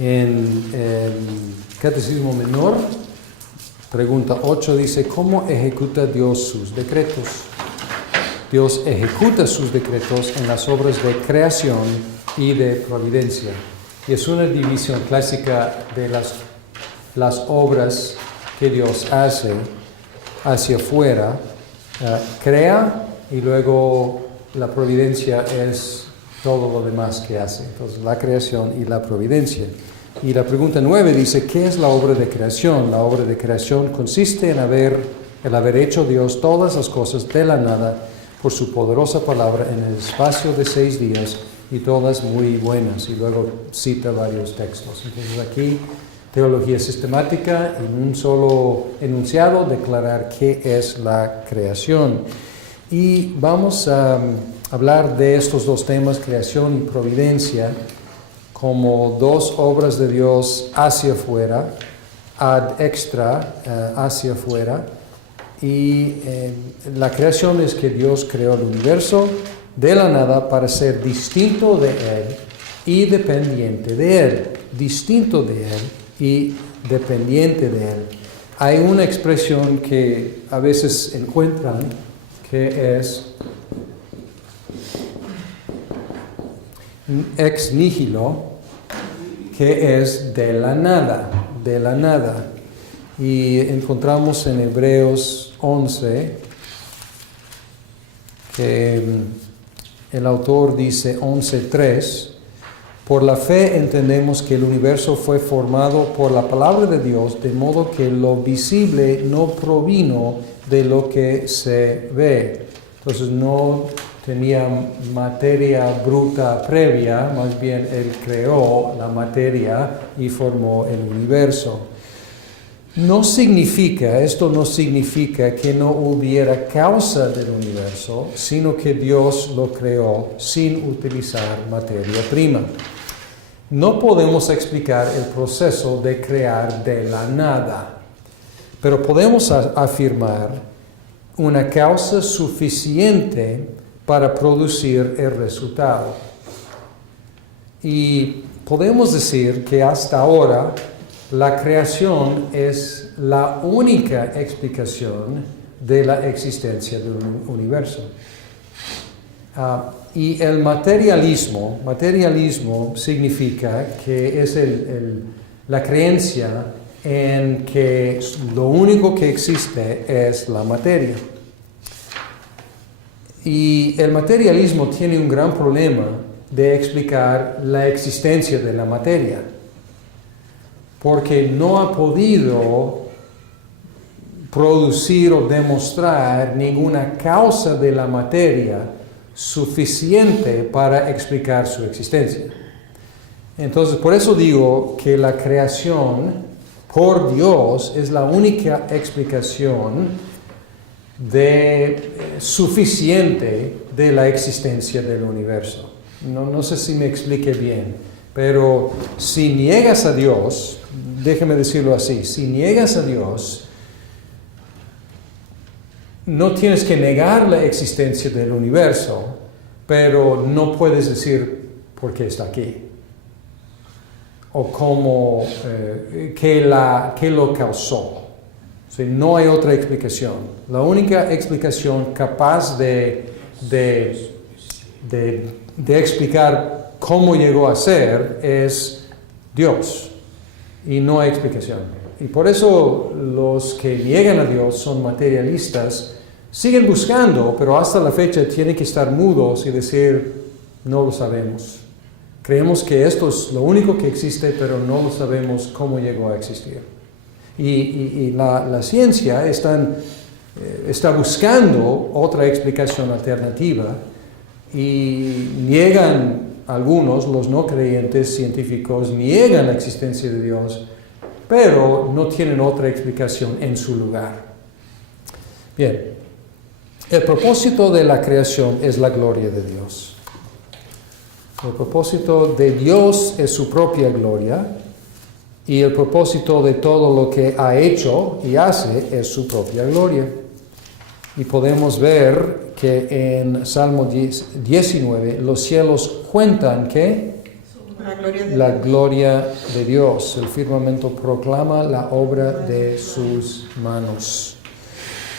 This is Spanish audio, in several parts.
En el Catecismo Menor, pregunta 8 dice, ¿cómo ejecuta Dios sus decretos? Dios ejecuta sus decretos en las obras de creación y de providencia. Y es una división clásica de las obras que Dios hace hacia afuera. Crea y luego la providencia es todo lo demás que hace. Entonces, la creación y la providencia. Y la pregunta 9 dice, ¿qué es la obra de creación? La obra de creación consiste en el haber hecho Dios todas las cosas de la nada por su poderosa palabra en el espacio de 6 días y todas muy buenas. Y luego cita varios textos. Entonces aquí, teología sistemática, en un solo enunciado, declarar qué es la creación. Y vamos a hablar de estos dos temas, creación y providencia, como dos obras de Dios hacia afuera, ad extra, hacia afuera. Y la creación es que Dios creó el universo de la nada para ser distinto de Él y dependiente de Él. Distinto de Él y dependiente de Él. Hay una expresión que a veces encuentran que es ex nihilo, que es de la nada, de la nada. Y encontramos en Hebreos 11 que el autor dice 11:3, por la fe entendemos que el universo fue formado por la palabra de Dios, de modo que lo visible no provino de lo que se ve. Entonces no tenía materia bruta previa, más bien Él creó la materia y formó el universo. Esto no significa que no hubiera causa del universo, sino que Dios lo creó sin utilizar materia prima. No podemos explicar el proceso de crear de la nada, pero podemos afirmar una causa suficiente para producir el resultado. Y podemos decir que hasta ahora la creación es la única explicación de la existencia del universo. Y el materialismo significa que es la creencia en que lo único que existe es la materia. Y el materialismo tiene un gran problema de explicar la existencia de la materia, porque no ha podido producir o demostrar ninguna causa de la materia suficiente para explicar su existencia. Entonces, por eso digo que la creación por Dios es la única explicación suficiente de la existencia del universo. No sé si me expliqué bien, pero si niegas a Dios, déjeme decirlo así, si niegas a Dios, no tienes que negar la existencia del universo, pero no puedes decir por qué está aquí o cómo, qué lo causó. O sea, no hay otra explicación. La única explicación capaz de explicar cómo llegó a ser es Dios, y no hay explicación. Y por eso los que niegan a Dios son materialistas, siguen buscando, pero hasta la fecha tienen que estar mudos y decir, no lo sabemos. Creemos que esto es lo único que existe, pero no lo sabemos cómo llegó a existir. Y la ciencia está buscando otra explicación alternativa, y niegan algunos, los no creyentes científicos, niegan la existencia de Dios, pero no tienen otra explicación en su lugar. Bien, el propósito de la creación es la gloria de Dios. El propósito de Dios es su propia gloria, y el propósito de todo lo que ha hecho y hace es su propia gloria. Y podemos ver que en Salmo 19 los cielos cuentan ¿qué? la gloria de Dios. El firmamento proclama la obra de sus manos.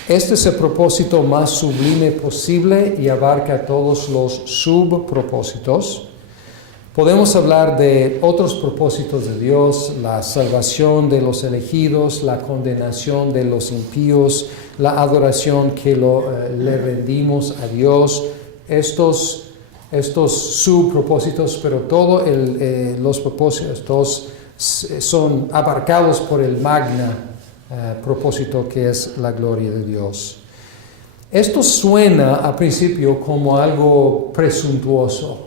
Este es el propósito más sublime posible y abarca todos los subpropósitos. Podemos hablar de otros propósitos de Dios, la salvación de los elegidos, la condenación de los impíos, la adoración que le rendimos a Dios, estos subpropósitos, pero todos los propósitos son abarcados por el magna propósito que es la gloria de Dios. Esto suena a principio como algo presuntuoso.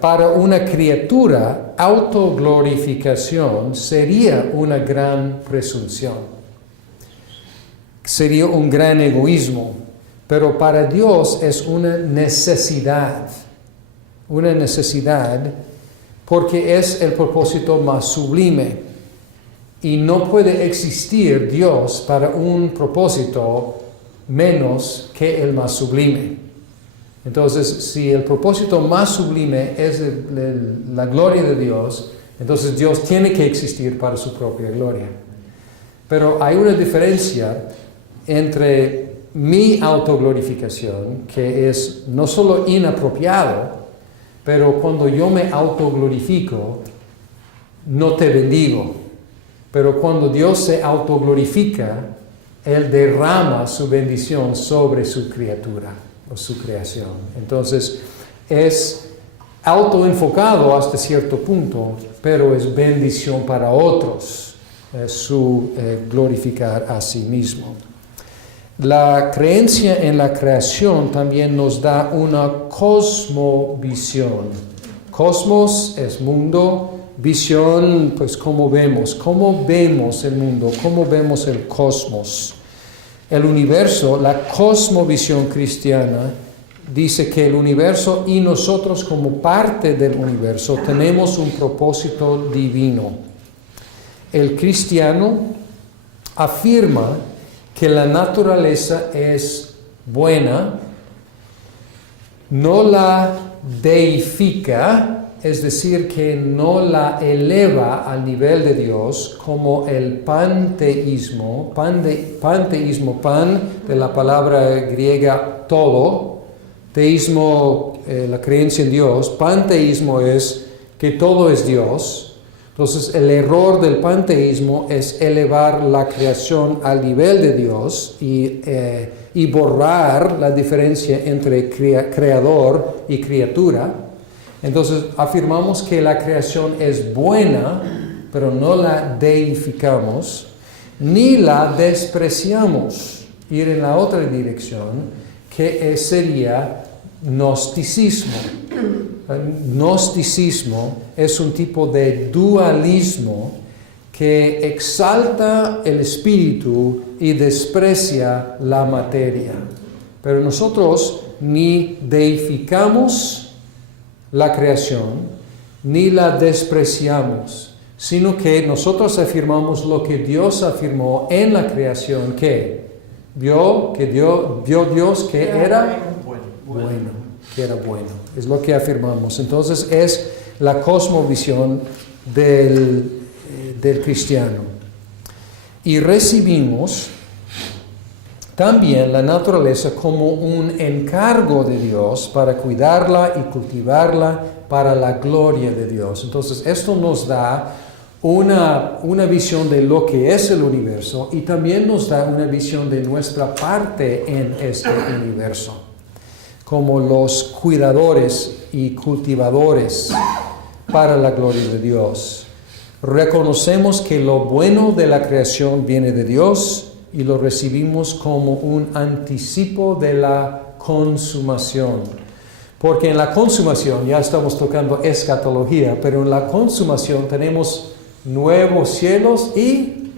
Para una criatura, autoglorificación sería una gran presunción. Sería un gran egoísmo. Pero para Dios es una necesidad porque es el propósito más sublime. Y no puede existir Dios para un propósito menos que el más sublime. Entonces, si el propósito más sublime es la gloria de Dios, entonces Dios tiene que existir para su propia gloria. Pero hay una diferencia entre mi autoglorificación, que es no solo inapropiado, pero cuando yo me autoglorifico, no te bendigo. Pero cuando Dios se autoglorifica, Él derrama su bendición sobre su criatura o su creación. Entonces, es autoenfocado hasta cierto punto, pero es bendición para otros, su glorificar a sí mismo. La creencia en la creación también nos da una cosmovisión. Cosmos es mundo, visión, pues cómo vemos el mundo, cómo vemos el cosmos. El universo, la cosmovisión cristiana, dice que el universo y nosotros como parte del universo tenemos un propósito divino. El cristiano afirma que la naturaleza es buena, no la deifica, es decir, que no la eleva al nivel de Dios como el panteísmo, pan de la palabra griega todo, teísmo, la creencia en Dios, panteísmo es que todo es Dios. Entonces el error del panteísmo es elevar la creación al nivel de Dios y borrar la diferencia entre creador y criatura. Entonces afirmamos que la creación es buena, pero no la deificamos, ni la despreciamos. Ir en la otra dirección, que sería gnosticismo. Gnosticismo es un tipo de dualismo que exalta el espíritu y desprecia la materia. Pero nosotros ni deificamos la creación, ni la despreciamos, sino que nosotros afirmamos lo que Dios afirmó en la creación, que vio Dios que era bueno, que era bueno. Es lo que afirmamos. Entonces es la cosmovisión del cristiano. Y recibimos también la naturaleza como un encargo de Dios para cuidarla y cultivarla para la gloria de Dios. Entonces esto nos da una visión de lo que es el universo y también nos da una visión de nuestra parte en este universo, como los cuidadores y cultivadores para la gloria de Dios. Reconocemos que lo bueno de la creación viene de Dios y lo recibimos como un anticipo de la consumación. Porque en la consumación, ya estamos tocando escatología, pero en la consumación tenemos nuevos cielos y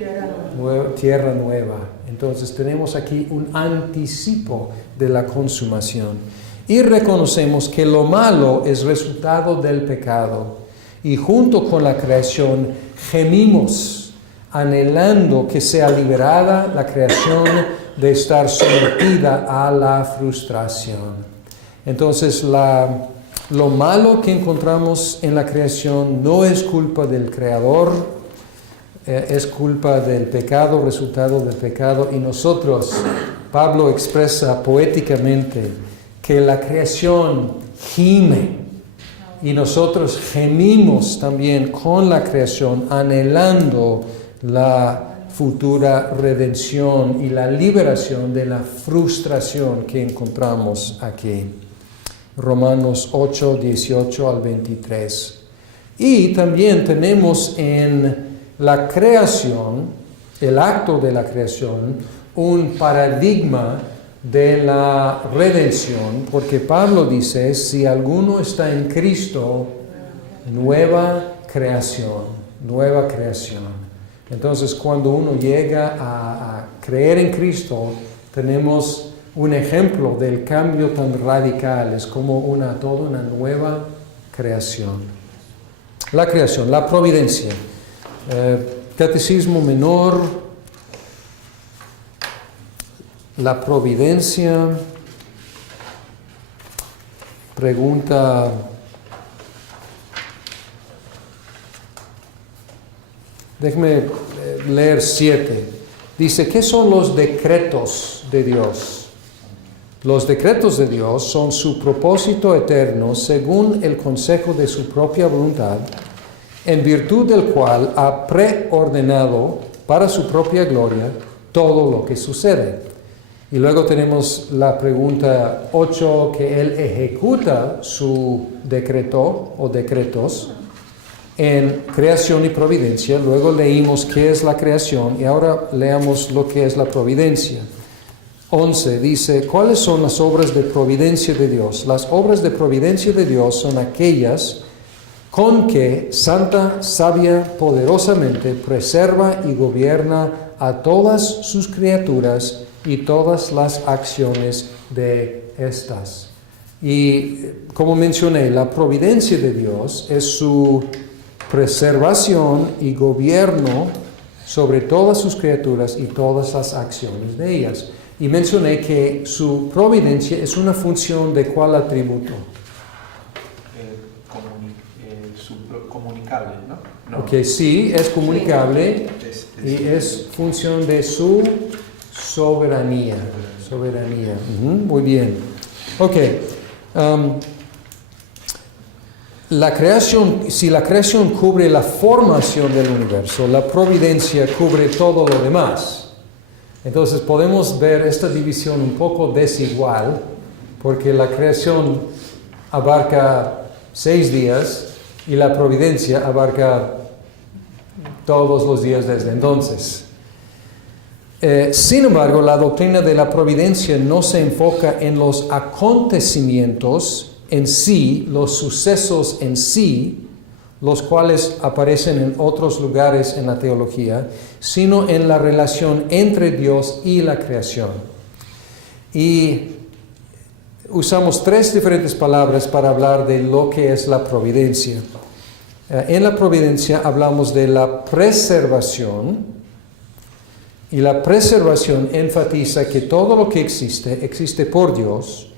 tierra nueva. Entonces tenemos aquí un anticipo de la consumación. Y reconocemos que lo malo es resultado del pecado. Y junto con la creación gemimos, anhelando que sea liberada la creación de estar sometida a la frustración. Entonces lo malo que encontramos en la creación no es culpa del Creador, es culpa del pecado, resultado del pecado. Y nosotros, Pablo expresa poéticamente que la creación gime y nosotros gemimos también con la creación, anhelando la futura redención y la liberación de la frustración que encontramos aquí. Romanos 8, 18 al 23. Y también tenemos en la creación, el acto de la creación, un paradigma de la redención, porque Pablo dice, si alguno está en Cristo, nueva creación. Entonces, cuando uno llega a creer en Cristo, tenemos un ejemplo del cambio tan radical, es como toda una nueva creación. La creación, la providencia. Catecismo menor, la providencia, pregunta déjeme leer 7. Dice, ¿qué son los decretos de Dios? Los decretos de Dios son su propósito eterno según el consejo de su propia voluntad, en virtud del cual ha preordenado para su propia gloria todo lo que sucede. Y luego tenemos la pregunta 8, que Él ejecuta su decreto o decretos en creación y providencia. Luego leímos qué es la creación y ahora leamos lo que es la providencia. 11 dice, ¿cuáles son las obras de providencia de Dios? Las obras de providencia de Dios son aquellas con que santa, sabia, poderosamente preserva y gobierna a todas sus criaturas y todas las acciones de estas. Y como mencioné, la providencia de Dios es su preservación y gobierno sobre todas sus criaturas y todas las acciones de ellas. Y mencioné que su providencia es una función de ¿cuál atributo? Comunicable, ¿no? Ok, sí, es comunicable y es función de su soberanía. Muy bien. Ok. La creación, si la creación cubre la formación del universo, la providencia cubre todo lo demás. Entonces podemos ver esta división un poco desigual, porque la creación abarca 6 días y la providencia abarca todos los días desde entonces. Sin embargo, la doctrina de la providencia no se enfoca en los acontecimientos en sí, los sucesos en sí, los cuales aparecen en otros lugares en la teología, sino en la relación entre Dios y la creación. Y usamos 3 diferentes palabras para hablar de lo que es la providencia. En la providencia hablamos de la preservación, y la preservación enfatiza que todo lo que existe por Dios,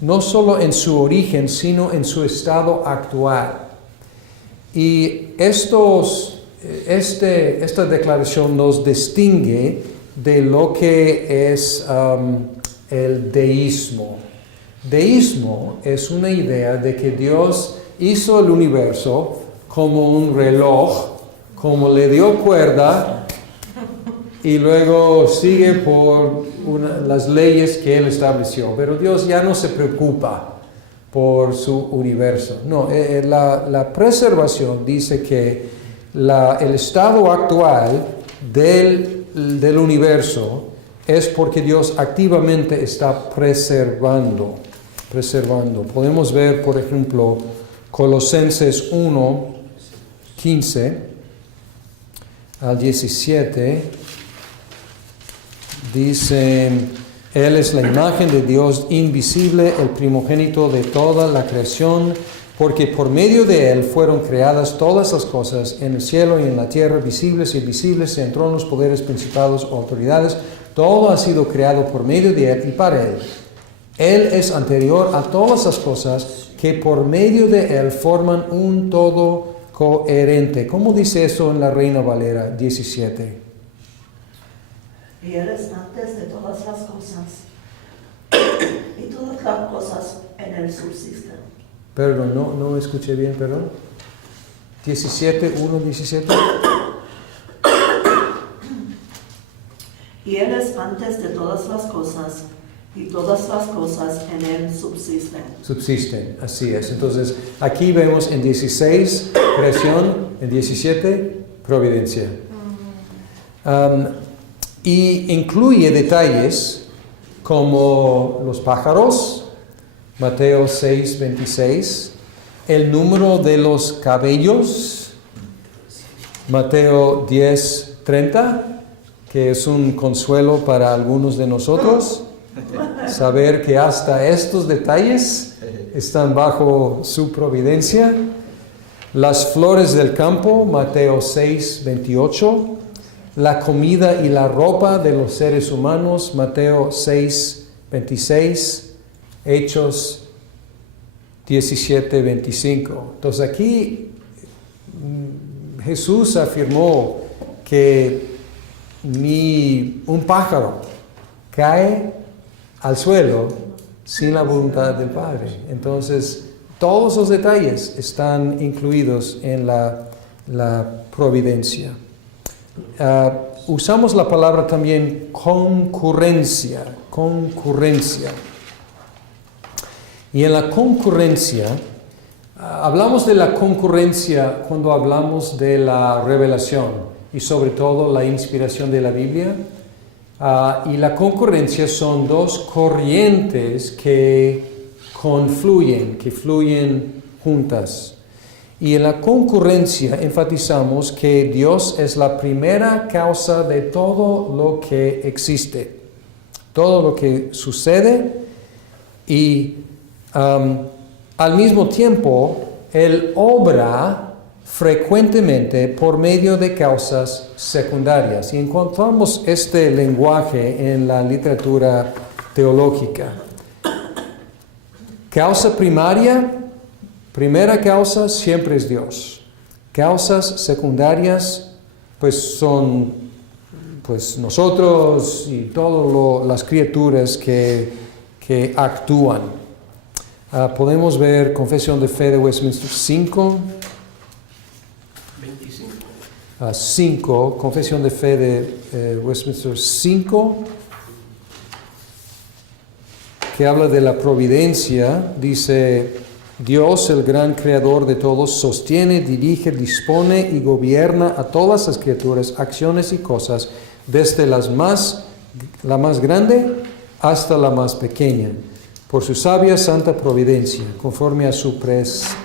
no solo en su origen, sino en su estado actual. Y esta declaración nos distingue de lo que es el deísmo. Deísmo es una idea de que Dios hizo el universo como un reloj, como le dio cuerda y luego sigue por las leyes que Él estableció. Pero Dios ya no se preocupa por su universo. No, la preservación dice que el estado actual del universo es porque Dios activamente está preservando. Podemos ver, por ejemplo, Colosenses 1, 15 al 17, dice, Él es la imagen de Dios invisible, el primogénito de toda la creación, porque por medio de Él fueron creadas todas las cosas en el cielo y en la tierra, visibles e invisibles, sean tronos, poderes, principados o autoridades. Todo ha sido creado por medio de Él y para Él. Él es anterior a todas las cosas que por medio de él forman un todo coherente. ¿Cómo dice eso en la Reina Valera 17? Y Él es antes de todas las cosas, y todas las cosas en Él subsisten. Perdón, no escuché bien, perdón. 17, 1, 17. Y Él es antes de todas las cosas, y todas las cosas en Él subsisten. Subsisten, así es. Entonces, aquí vemos en 16, creación, en 17, providencia. Y incluye detalles como los pájaros, Mateo 6, 26, el número de los cabellos, Mateo 10, 30, que es un consuelo para algunos de nosotros, saber que hasta estos detalles están bajo su providencia. Las flores del campo, Mateo 6, 28. La comida y la ropa de los seres humanos, Mateo 6, 26. Hechos 17, 25. Entonces aquí Jesús afirmó que ni un pájaro cae al suelo sin la voluntad del Padre. Entonces, todos los detalles están incluidos en la providencia. Usamos la palabra también concurrencia. Y en la concurrencia, hablamos de la concurrencia cuando hablamos de la revelación y sobre todo la inspiración de la Biblia. Y la concurrencia son dos corrientes que confluyen, que fluyen juntas. Y en la concurrencia enfatizamos que Dios es la primera causa de todo lo que existe, todo lo que sucede, y al mismo tiempo Él obra frecuentemente por medio de causas secundarias. Y encontramos este lenguaje en la literatura teológica. Causa primaria, primera causa siempre es Dios. Causas secundarias pues son pues nosotros y todas las criaturas que actúan. Podemos ver Confesión de Fe de Westminster 5. 5, Confesión de Fe de Westminster 5, que habla de la providencia. Dice: Dios, el gran creador de todos, sostiene, dirige, dispone y gobierna a todas las criaturas, acciones y cosas, desde la más grande hasta la más pequeña, por su sabia santa providencia, conforme a su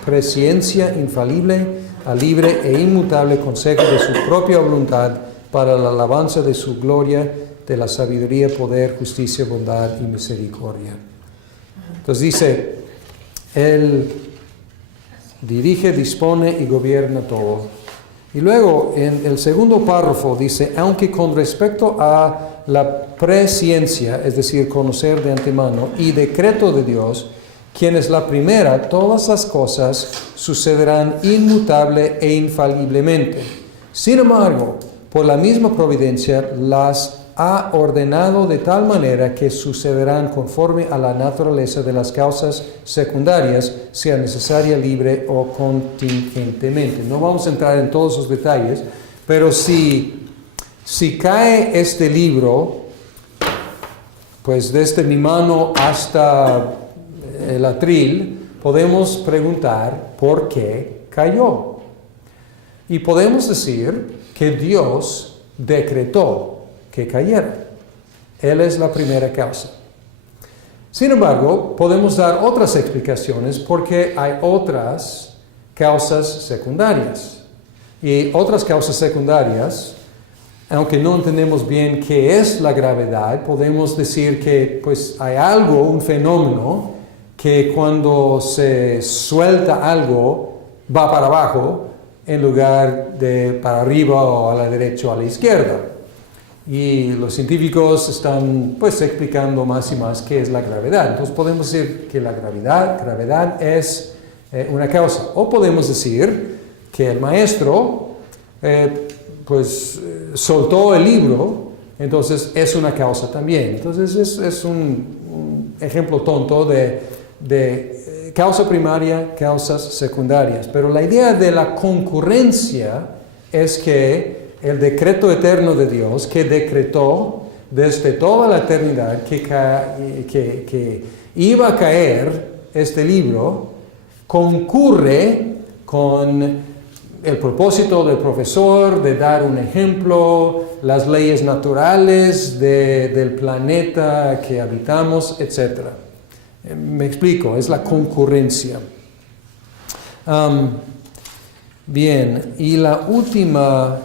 presciencia infalible, a libre e inmutable consejo de su propia voluntad, para la alabanza de su gloria, de la sabiduría, poder, justicia, bondad y misericordia. Entonces dice, Él dirige, dispone y gobierna todo. Y luego en el segundo párrafo dice: aunque con respecto a la presciencia, es decir, conocer de antemano, y decreto de Dios, quien es la primera, todas las cosas sucederán inmutable e infaliblemente. Sin embargo, por la misma providencia las ha ordenado de tal manera que sucederán conforme a la naturaleza de las causas secundarias, sea necesaria, libre o contingentemente. No vamos a entrar en todos esos detalles, pero si cae este libro, pues desde mi mano hasta el atril, podemos preguntar por qué cayó. Y podemos decir que Dios decretó que cayera. Él es la primera causa. Sin embargo, podemos dar otras explicaciones porque hay otras causas secundarias. Y otras causas secundarias, aunque no entendemos bien qué es la gravedad, podemos decir que pues hay algo, un fenómeno, que cuando se suelta algo va para abajo en lugar de para arriba o a la derecha o a la izquierda. Y los científicos están pues explicando más y más qué es la gravedad. Entonces podemos decir que la gravedad es una causa. O podemos decir que el maestro soltó el libro, entonces es una causa también. Entonces es un ejemplo tonto de causa primaria, causas secundarias. Pero la idea de la concurrencia es que el decreto eterno de Dios, que decretó desde toda la eternidad que iba a caer este libro, concurre con el propósito del profesor de dar un ejemplo, las leyes naturales del planeta que habitamos, etc. Me explico, es la concurrencia. Bien, y la última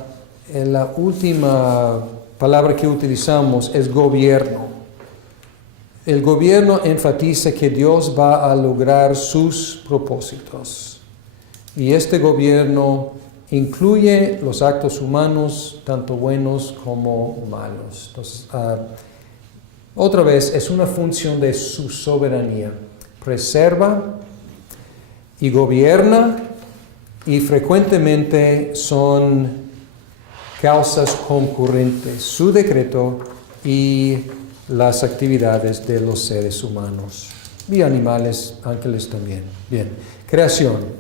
palabra que utilizamos es gobierno. El gobierno enfatiza que Dios va a lograr sus propósitos. Y este gobierno incluye los actos humanos, tanto buenos como malos. Entonces, otra vez, es una función de su soberanía. Preserva y gobierna, y frecuentemente son causas concurrentes, su decreto y las actividades de los seres humanos y animales, ángeles también. Bien, creación.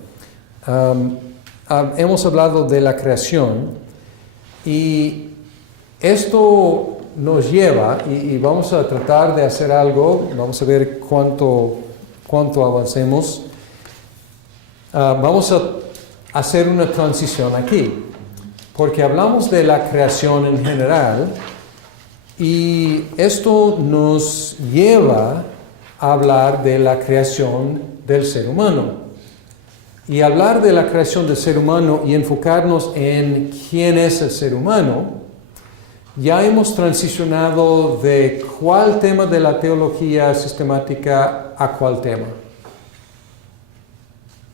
Hemos hablado de la creación y esto nos lleva, y vamos a tratar de hacer algo, vamos a ver cuánto avancemos. Vamos a hacer una transición aquí, porque hablamos de la creación en general y esto nos lleva a hablar de la creación del ser humano. Y hablar de la creación del ser humano y enfocarnos en quién es el ser humano, ya hemos transicionado de cuál tema de la teología sistemática a cuál tema.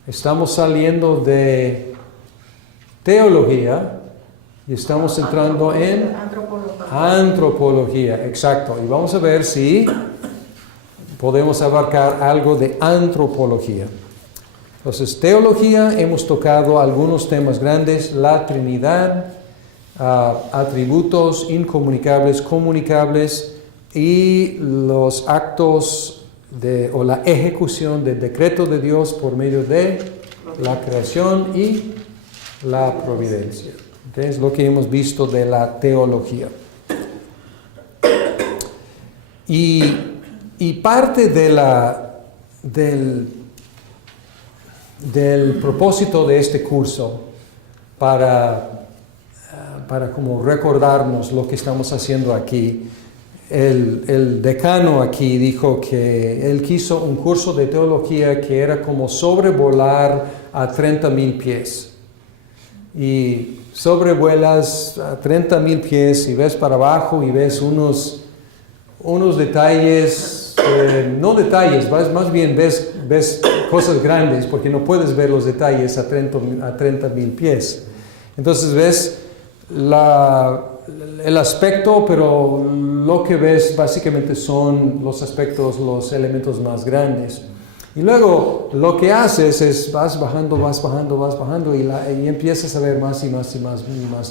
Estamos saliendo de teología y estamos entrando en antropología, exacto. Y vamos a ver si podemos abarcar algo de antropología. Entonces, teología, hemos tocado algunos temas grandes, la Trinidad, atributos incomunicables, comunicables y los actos o la ejecución del decreto de Dios por medio de la creación y la providencia. ¿Okay? Es lo que hemos visto de la teología. Y parte del propósito de este curso para como recordarnos lo que estamos haciendo aquí. El decano aquí dijo que él quiso un curso de teología que era como sobrevolar a 30,000 pies. Y sobrevuelas a 30,000 pies y ves para abajo y ves unos detalles, no detalles, más bien ves cosas grandes porque no puedes ver los detalles a 30,000 pies. Entonces ves el aspecto, pero lo que ves básicamente son los aspectos, los elementos más grandes. Y luego lo que haces es vas bajando y empiezas a ver más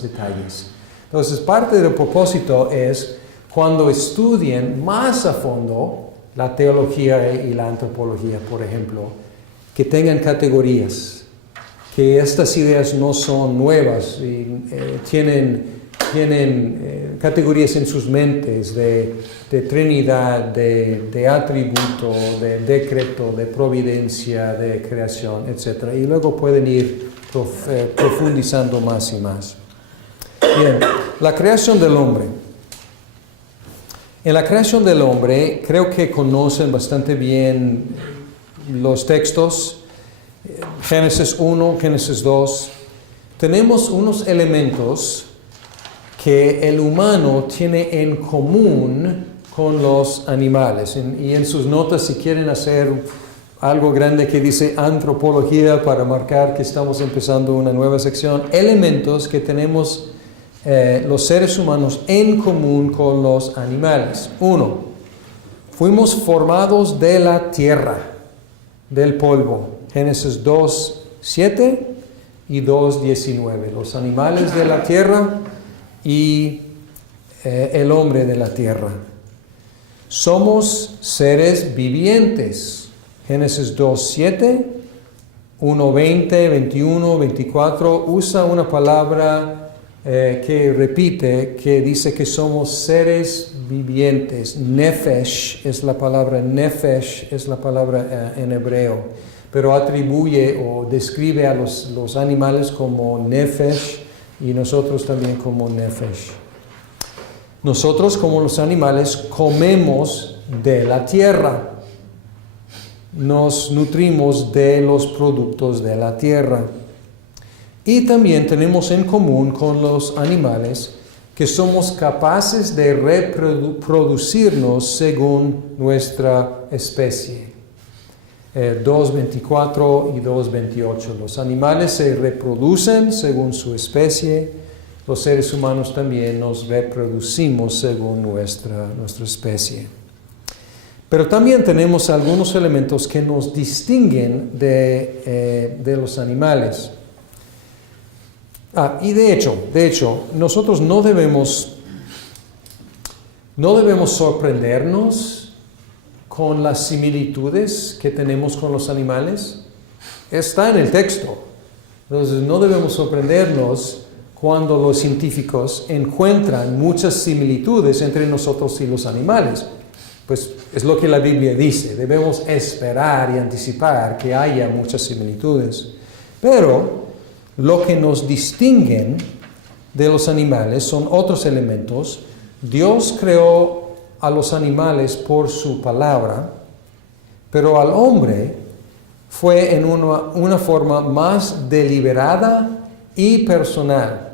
detalles. Entonces parte del propósito es cuando estudien más a fondo la teología y la antropología, por ejemplo, que tengan categorías, que estas ideas no son nuevas y tienen categorías en sus mentes de Trinidad, de atributo, de decreto, de providencia, de creación, etc. Y luego pueden ir profundizando más y más. Bien, la creación del hombre. En la creación del hombre, creo que conocen bastante bien los textos, Génesis 1, Génesis 2. Tenemos unos elementos que el humano tiene en común con los animales. Y en sus notas, si quieren hacer algo grande que dice antropología para marcar que estamos empezando una nueva sección, elementos que tenemos los seres humanos en común con los animales. 1. Fuimos formados de la tierra, del polvo. Génesis 2:7 y 2:19. Los animales de la tierra y el hombre de la tierra. Somos seres vivientes. Génesis 2:7, 1:20, 21, 24. Usa una palabra que repite, que dice que somos seres vivientes. Nefesh es la palabra en hebreo, pero atribuye o describe a los animales como nefesh y nosotros también como nefesh. Nosotros, como los animales, comemos de la tierra. Nos nutrimos de los productos de la tierra. Y también tenemos en común con los animales que somos capaces de reproducirnos según nuestra especie. 2:24 y 2:28. Los animales se reproducen según su especie. Los seres humanos también nos reproducimos según nuestra especie. Pero también tenemos algunos elementos que nos distinguen de los animales. Y de hecho, nosotros no debemos sorprendernos con las similitudes que tenemos con los animales. Está en el texto. Entonces no debemos sorprendernos cuando los científicos encuentran muchas similitudes entre nosotros y los animales. Pues es lo que la Biblia dice. Debemos esperar y anticipar que haya muchas similitudes. Pero lo que nos distinguen de los animales son otros elementos. Dios creó a los animales por su palabra, pero al hombre fue en una forma más deliberada y personal.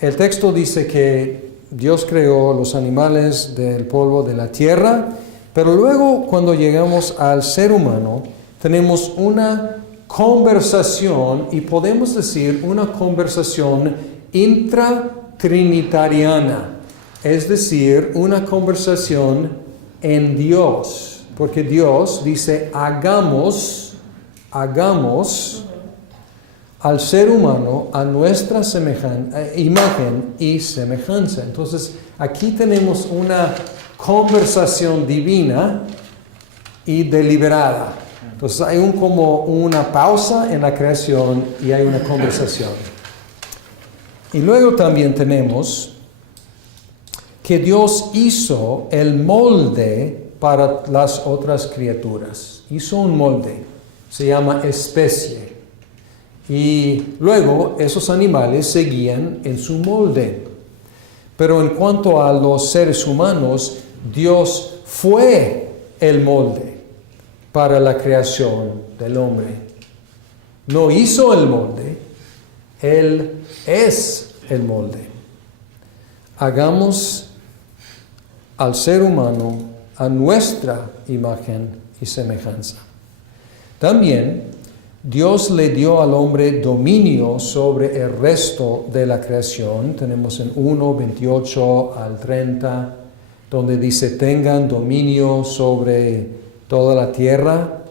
El texto dice que Dios creó los animales del polvo de la tierra, pero luego cuando llegamos al ser humano, tenemos una conversación, y podemos decir una conversación intratrinitariana, es decir, una conversación en Dios, porque Dios dice, hagamos al ser humano a nuestra imagen y semejanza. Entonces, aquí tenemos una conversación divina y deliberada. Entonces, hay como una pausa en la creación y hay una conversación. Y luego también tenemos que Dios hizo el molde para las otras criaturas. Hizo un molde, se llama especie. Y luego esos animales seguían en su molde. Pero en cuanto a los seres humanos, Dios fue el molde para la creación del hombre. No hizo el molde, Él es el molde. Hagamos al ser humano a nuestra imagen y semejanza. También Dios le dio al hombre dominio sobre el resto de la creación. Tenemos en 1:28 al 30, donde dice, tengan dominio sobre toda la tierra.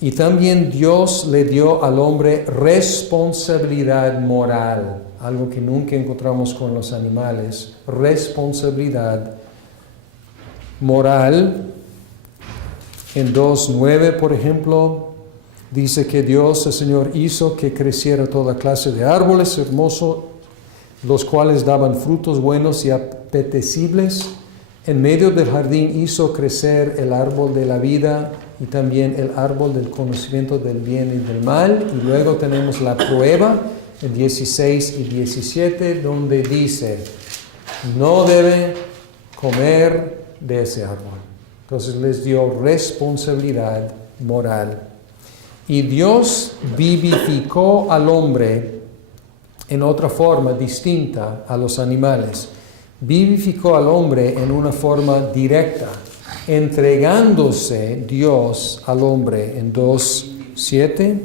Y también Dios le dio al hombre responsabilidad moral, algo que nunca encontramos con los animales. Responsabilidad moral. En 2:9, por ejemplo, dice que Dios, el Señor, hizo que creciera toda clase de árboles hermosos, los cuales daban frutos buenos y apetecibles. En medio del jardín hizo crecer el árbol de la vida y también el árbol del conocimiento del bien y del mal. Y luego tenemos la prueba, en 16 y 17, donde dice, no deben comer de ese árbol. Entonces les dio responsabilidad moral. Y Dios vivificó al hombre en otra forma distinta a los animales. Vivificó al hombre en una forma directa, entregándose Dios al hombre en 2:7.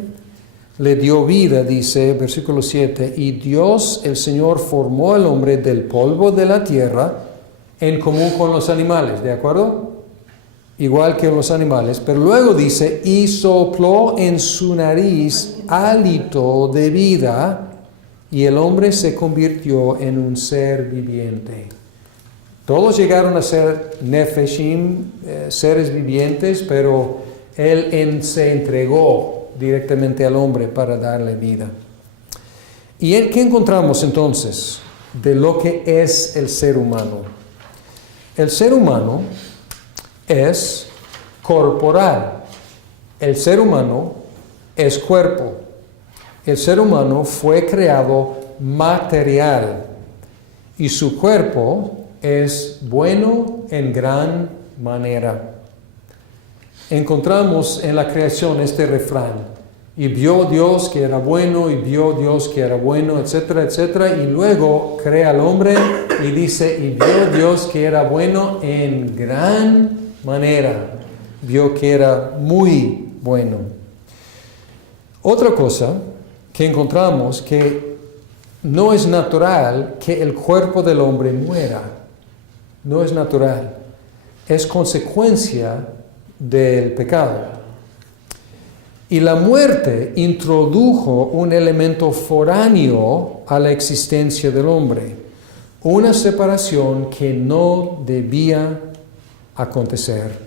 le dio vida, dice, versículo 7, y Dios el Señor formó al hombre del polvo de la tierra en común con los animales, ¿de acuerdo? Igual que los animales, pero luego dice, y sopló en su nariz hálito de vida, y el hombre se convirtió en un ser viviente. Todos llegaron a ser nefeshim, seres vivientes, pero él se entregó directamente al hombre para darle vida. ¿Y qué encontramos entonces de lo que es el ser humano? El ser humano es corporal. El ser humano es cuerpo. El ser humano fue creado material y su cuerpo es bueno en gran manera. Encontramos en la creación este refrán: y vio Dios que era bueno, y vio Dios que era bueno, etcétera, etcétera, y luego crea al hombre y dice, y vio Dios que era bueno en gran manera, vio que era muy bueno. Otra cosa que encontramos, que no es natural que el cuerpo del hombre muera, no es natural, es consecuencia del pecado. Y la muerte introdujo un elemento foráneo a la existencia del hombre, una separación que no debía acontecer.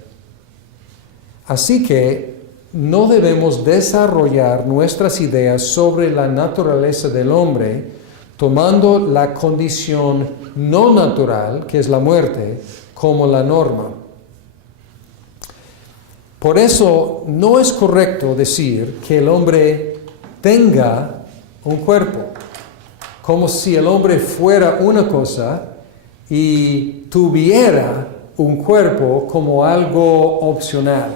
Así que no debemos desarrollar nuestras ideas sobre la naturaleza del hombre tomando la condición no natural, que es la muerte, como la norma. Por eso no es correcto decir que el hombre tenga un cuerpo, como si el hombre fuera una cosa y tuviera un cuerpo como algo opcional.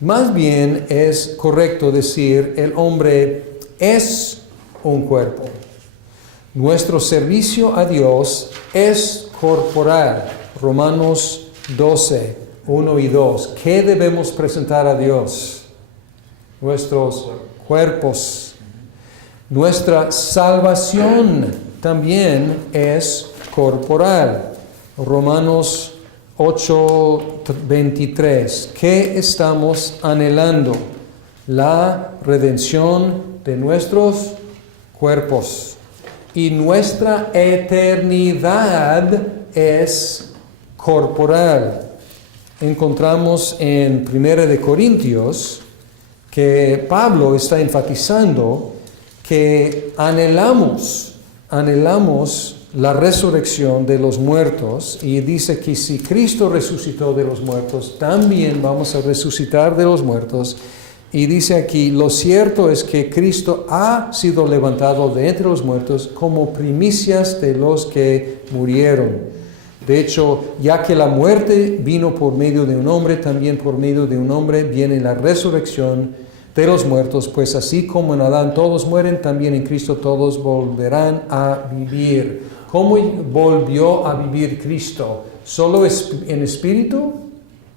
Más bien es correcto decir el hombre es un cuerpo. Nuestro servicio a Dios es corporal. Romanos 12. 1 y 2. ¿Qué debemos presentar a Dios? Nuestros cuerpos. Nuestra salvación también es corporal. Romanos 8:23. ¿Qué estamos anhelando? La redención de nuestros cuerpos. Y nuestra eternidad es corporal. Encontramos en 1 de Corintios que Pablo está enfatizando que anhelamos la resurrección de los muertos, y dice que si Cristo resucitó de los muertos, también vamos a resucitar de los muertos. Y dice aquí, lo cierto es que Cristo ha sido levantado de entre los muertos como primicias de los que murieron. De hecho, ya que la muerte vino por medio de un hombre, también por medio de un hombre viene la resurrección de los muertos, pues así como en Adán todos mueren, también en Cristo todos volverán a vivir. ¿Cómo volvió a vivir Cristo? ¿Solo en espíritu?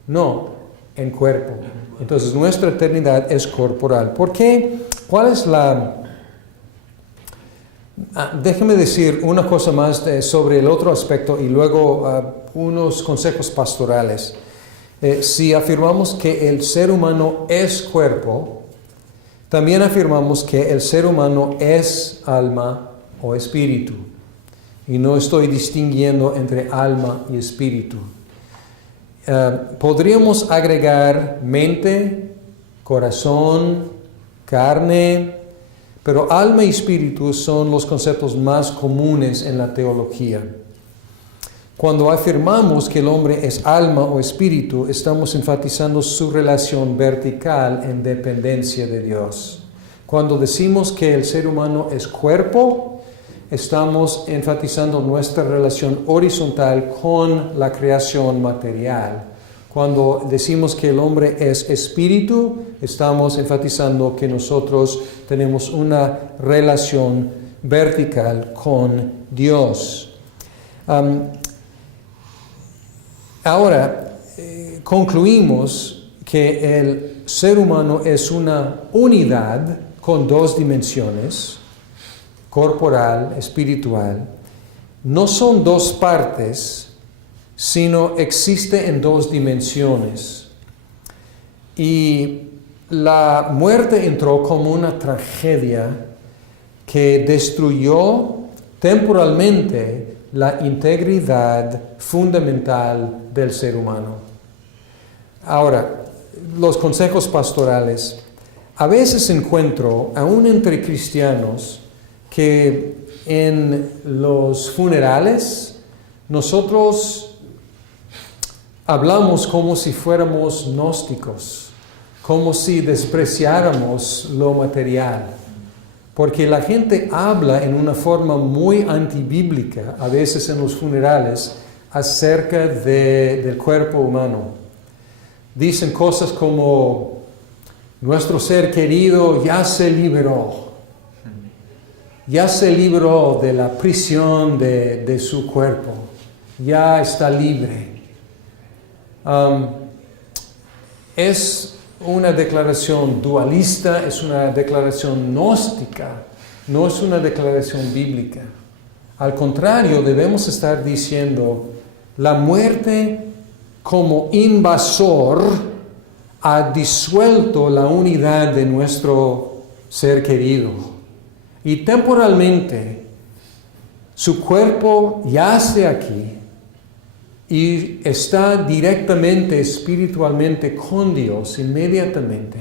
No, en cuerpo. Entonces nuestra eternidad es corporal. ¿Por qué? ¿Cuál es la...? Déjeme decir una cosa más sobre el otro aspecto y luego unos consejos pastorales. Si afirmamos que el ser humano es cuerpo, también afirmamos que el ser humano es alma o espíritu. Y no estoy distinguiendo entre alma y espíritu. Podríamos agregar mente, corazón, carne, pero alma y espíritu son los conceptos más comunes en la teología. Cuando afirmamos que el hombre es alma o espíritu, estamos enfatizando su relación vertical en dependencia de Dios. Cuando decimos que el ser humano es cuerpo, estamos enfatizando nuestra relación horizontal con la creación material. Cuando decimos que el hombre es espíritu, estamos enfatizando que nosotros tenemos una relación vertical con Dios. Ahora, concluimos que el ser humano es una unidad con dos dimensiones, corporal, espiritual, no son dos partes, sino existe en dos dimensiones. Y la muerte entró como una tragedia que destruyó temporalmente la integridad fundamental del ser humano. Ahora, los consejos pastorales. A veces encuentro, aún entre cristianos, que en los funerales nosotros hablamos como si fuéramos gnósticos, como si despreciáramos lo material. Porque la gente habla en una forma muy antibíblica, a veces en los funerales, acerca del cuerpo humano. Dicen cosas como, nuestro ser querido ya se libró de la prisión de su cuerpo, ya está libre. Es una declaración dualista, es una declaración gnóstica, no es una declaración bíblica. Al contrario, debemos estar diciendo, la muerte como invasor ha disuelto la unidad de nuestro ser querido. Y temporalmente, su cuerpo yace aquí y está directamente, espiritualmente con Dios inmediatamente.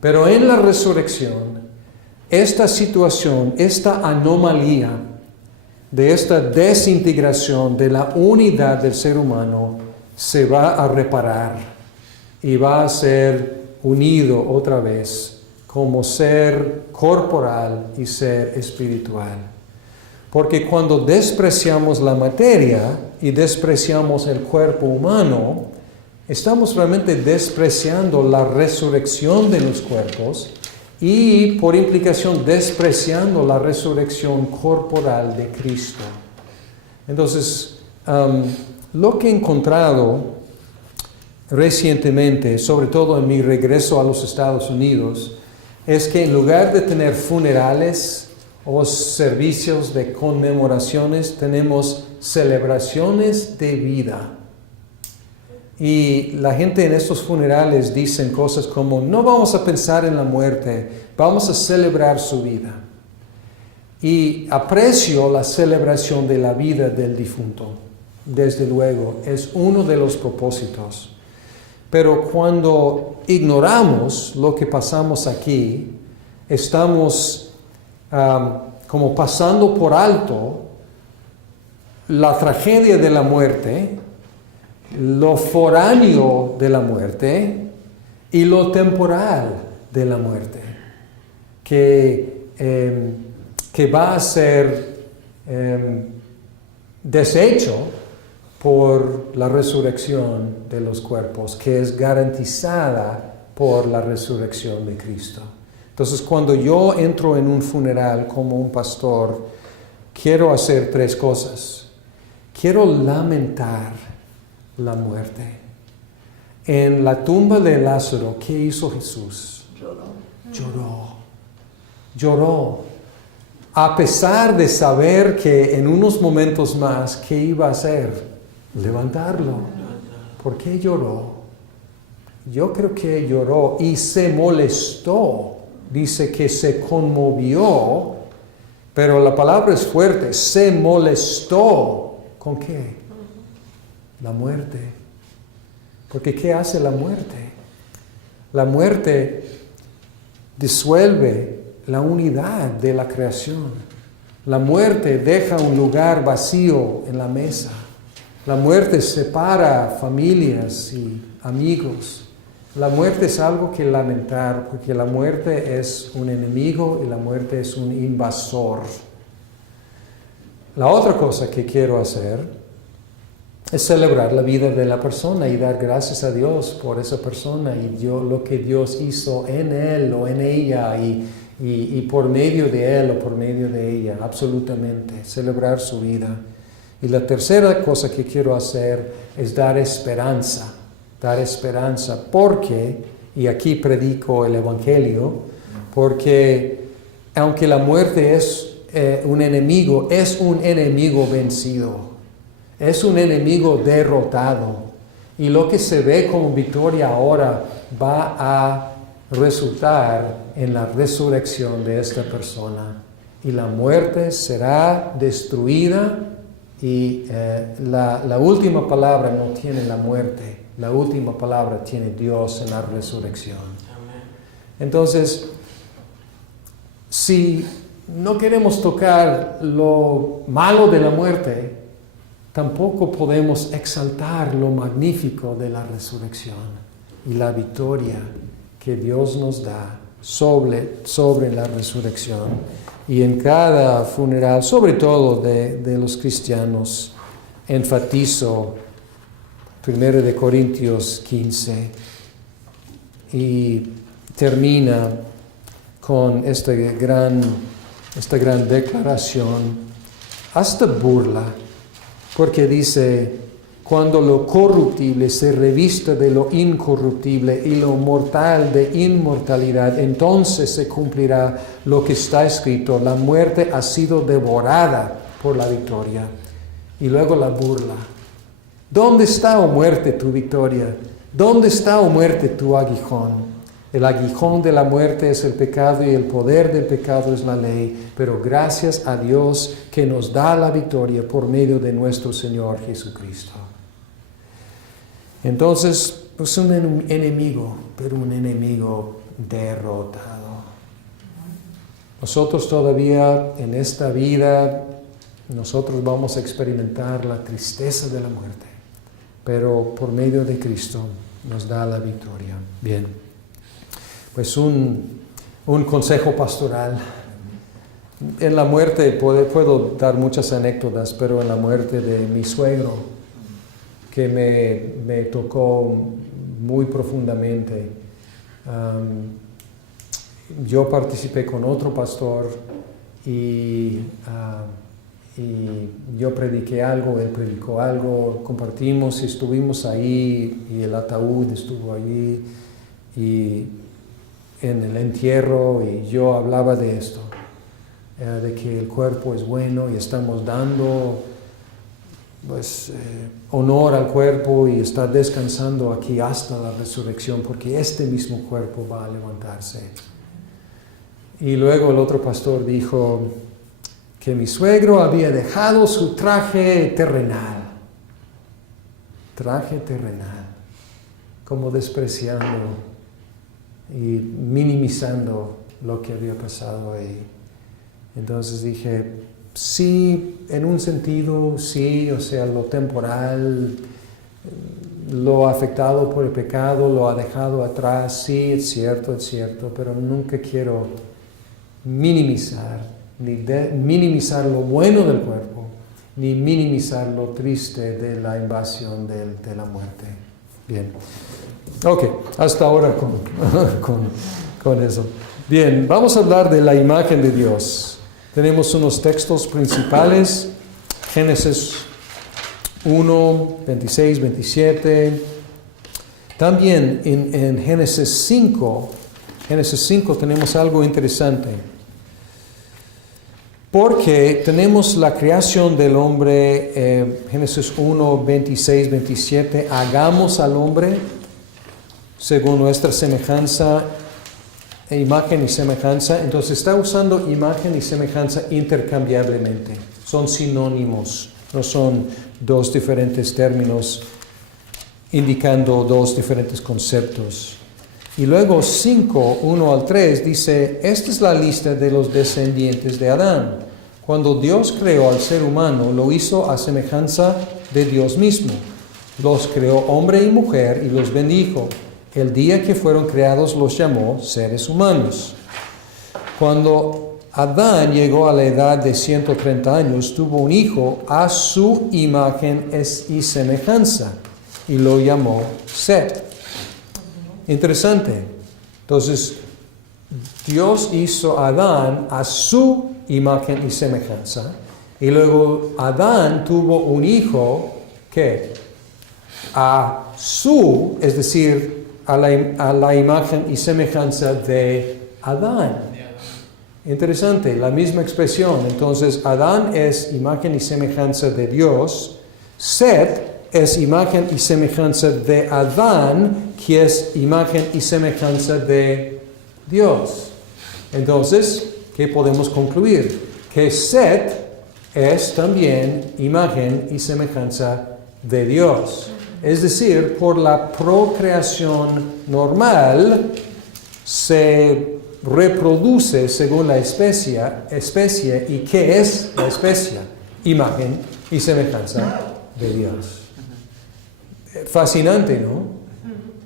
Pero en la resurrección, esta situación, esta anomalía de esta desintegración de la unidad del ser humano se va a reparar y va a ser unido otra vez como ser corporal y ser espiritual. Porque cuando despreciamos la materia y despreciamos el cuerpo humano, estamos realmente despreciando la resurrección de los cuerpos y por implicación despreciando la resurrección corporal de Cristo. Entonces, lo que he encontrado recientemente, sobre todo en mi regreso a los Estados Unidos, es que en lugar de tener funerales o servicios de conmemoraciones, tenemos celebraciones de vida. Y la gente en estos funerales dicen cosas como, no vamos a pensar en la muerte, vamos a celebrar su vida. Y aprecio la celebración de la vida del difunto. Desde luego, es uno de los propósitos. Pero cuando ignoramos lo que pasamos aquí, estamos como pasando por alto la tragedia de la muerte, lo foráneo de la muerte y lo temporal de la muerte, que va a ser deshecho por la resurrección de los cuerpos, que es garantizada por la resurrección de Cristo. Entonces, cuando yo entro en un funeral como un pastor, quiero hacer tres cosas. Quiero lamentar la muerte. En la tumba de Lázaro, ¿qué hizo Jesús? Lloró. A pesar de saber que en unos momentos más, ¿qué iba a hacer? Levantarlo. ¿Por qué lloró? Yo creo que lloró y se molestó. Dice que se conmovió, pero la palabra es fuerte. Se molestó. ¿Con qué? La muerte. Porque ¿qué hace la muerte? La muerte disuelve la unidad de la creación. La muerte deja un lugar vacío en la mesa. La muerte separa familias y amigos. La muerte es algo que lamentar, porque la muerte es un enemigo y la muerte es un invasor. La otra cosa que quiero hacer es celebrar la vida de la persona y dar gracias a Dios por esa persona y lo que Dios hizo en él o en ella y por medio de él o por medio de ella, absolutamente, celebrar su vida. Y la tercera cosa que quiero hacer es dar esperanza, porque, y aquí predico el Evangelio, porque aunque la muerte es un enemigo vencido, es un enemigo derrotado. Y lo que se ve como victoria ahora va a resultar en la resurrección de esta persona. Y la muerte será destruida y la última palabra no tiene la muerte. La última palabra tiene Dios en la resurrección. Entonces, si no queremos tocar lo malo de la muerte, tampoco podemos exaltar lo magnífico de la resurrección y la victoria que Dios nos da sobre la resurrección. Y en cada funeral, sobre todo de los cristianos, enfatizo 1 Corintios 15 y termina con esta gran declaración, hasta burla, porque dice, cuando lo corruptible se revista de lo incorruptible y lo mortal de inmortalidad, entonces se cumplirá lo que está escrito, la muerte ha sido devorada por la victoria. Y luego la burla. ¿Dónde está, oh muerte, tu victoria? ¿Dónde está, oh muerte, tu aguijón? El aguijón de la muerte es el pecado y el poder del pecado es la ley, pero gracias a Dios que nos da la victoria por medio de nuestro Señor Jesucristo. Entonces, es un enemigo, pero un enemigo derrotado. Nosotros todavía en esta vida, nosotros vamos a experimentar la tristeza de la muerte, pero por medio de Cristo nos da la victoria. Bien, pues un consejo pastoral. En la muerte, puedo dar muchas anécdotas, pero en la muerte de mi suegro, que me tocó muy profundamente, yo participé con otro pastor y yo prediqué algo, él predicó algo, compartimos y estuvimos ahí y el ataúd estuvo allí y en el entierro y yo hablaba de esto, de que el cuerpo es bueno y estamos dando pues honor al cuerpo y está descansando aquí hasta la resurrección porque este mismo cuerpo va a levantarse. Y luego el otro pastor dijo que mi suegro había dejado su traje terrenal, como despreciando y minimizando lo que había pasado ahí. Entonces dije, sí, en un sentido, sí, o sea, lo temporal, lo afectado por el pecado, lo ha dejado atrás, sí, es cierto, pero nunca quiero minimizar, ni minimizar lo bueno del cuerpo, ni minimizar lo triste de la invasión de la muerte. Bien. Ok, hasta ahora con eso. Bien, vamos a hablar de la imagen de Dios. Tenemos unos textos principales, Génesis 1, 26, 27. También en Génesis 5 tenemos algo interesante. Porque tenemos la creación del hombre, Génesis 1, 26, 27, hagamos al hombre según nuestra semejanza, imagen y semejanza. Entonces está usando imagen y semejanza intercambiablemente. Son sinónimos, no son dos diferentes términos indicando dos diferentes conceptos. Y luego 5, 1 al 3 dice, esta es la lista de los descendientes de Adán. Cuando Dios creó al ser humano, lo hizo a semejanza de Dios mismo. Los creó hombre y mujer y los bendijo. El día que fueron creados los llamó seres humanos. Cuando Adán llegó a la edad de 130 años, tuvo un hijo a su imagen y semejanza y lo llamó Set. Interesante. Entonces, Dios hizo a Adán a su imagen y semejanza. Y luego Adán tuvo un hijo que es decir, a la imagen y semejanza de Adán. Interesante, la misma expresión. Entonces, Adán es imagen y semejanza de Dios. Set es imagen y semejanza de Adán, que es imagen y semejanza de Dios. Entonces, ¿qué podemos concluir? Que Set es también imagen y semejanza de Dios. Es decir, por la procreación normal se reproduce según la especie. ¿Y qué es la especie? Imagen y semejanza de Dios. Fascinante, ¿no?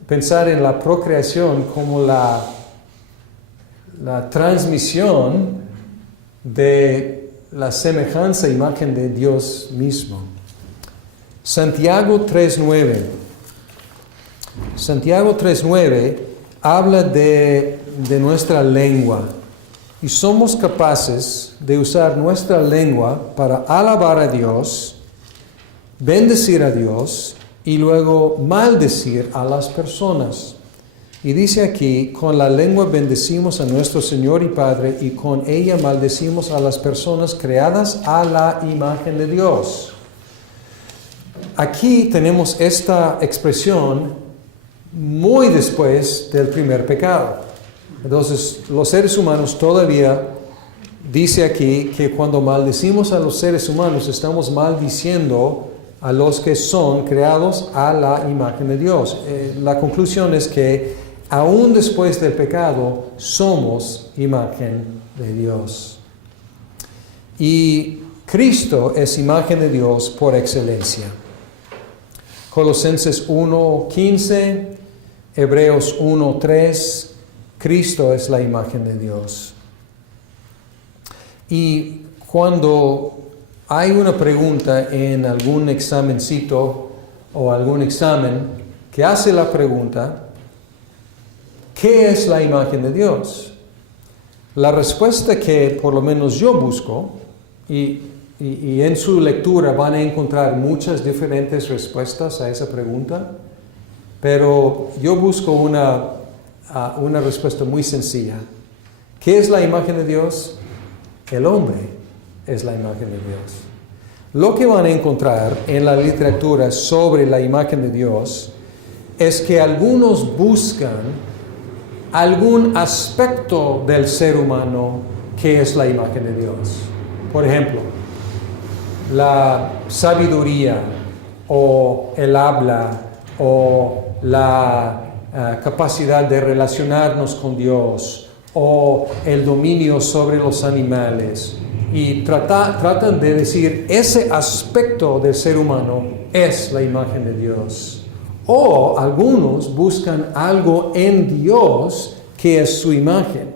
Pensar en la procreación como la transmisión de la semejanza e imagen de Dios mismo. Santiago 3:9. Santiago 3:9 habla de nuestra lengua. Y somos capaces de usar nuestra lengua para alabar a Dios, bendecir a Dios y luego maldecir a las personas. Y dice aquí, con la lengua bendecimos a nuestro Señor y Padre y con ella maldecimos a las personas creadas a la imagen de Dios. Aquí tenemos esta expresión muy después del primer pecado. Entonces, los seres humanos todavía, dice aquí, que cuando maldecimos a los seres humanos, estamos maldiciendo a los que son creados a la imagen de Dios. La conclusión es que, aún después del pecado, somos imagen de Dios. Y Cristo es imagen de Dios por excelencia. Colosenses 1:15, Hebreos 1:3, Cristo es la imagen de Dios. Y cuando hay una pregunta en algún examencito o algún examen que hace la pregunta, ¿qué es la imagen de Dios? La respuesta que por lo menos yo busco, y en su lectura van a encontrar muchas diferentes respuestas a esa pregunta, pero yo busco una respuesta muy sencilla. ¿Qué es la imagen de Dios? El hombre es la imagen de Dios. Lo que van a encontrar en la literatura sobre la imagen de Dios es que algunos buscan algún aspecto del ser humano que es la imagen de Dios. Por ejemplo, la sabiduría o el habla o la capacidad de relacionarnos con Dios o el dominio sobre los animales. Y tratan de decir, ese aspecto del ser humano es la imagen de Dios. O algunos buscan algo en Dios que es su imagen.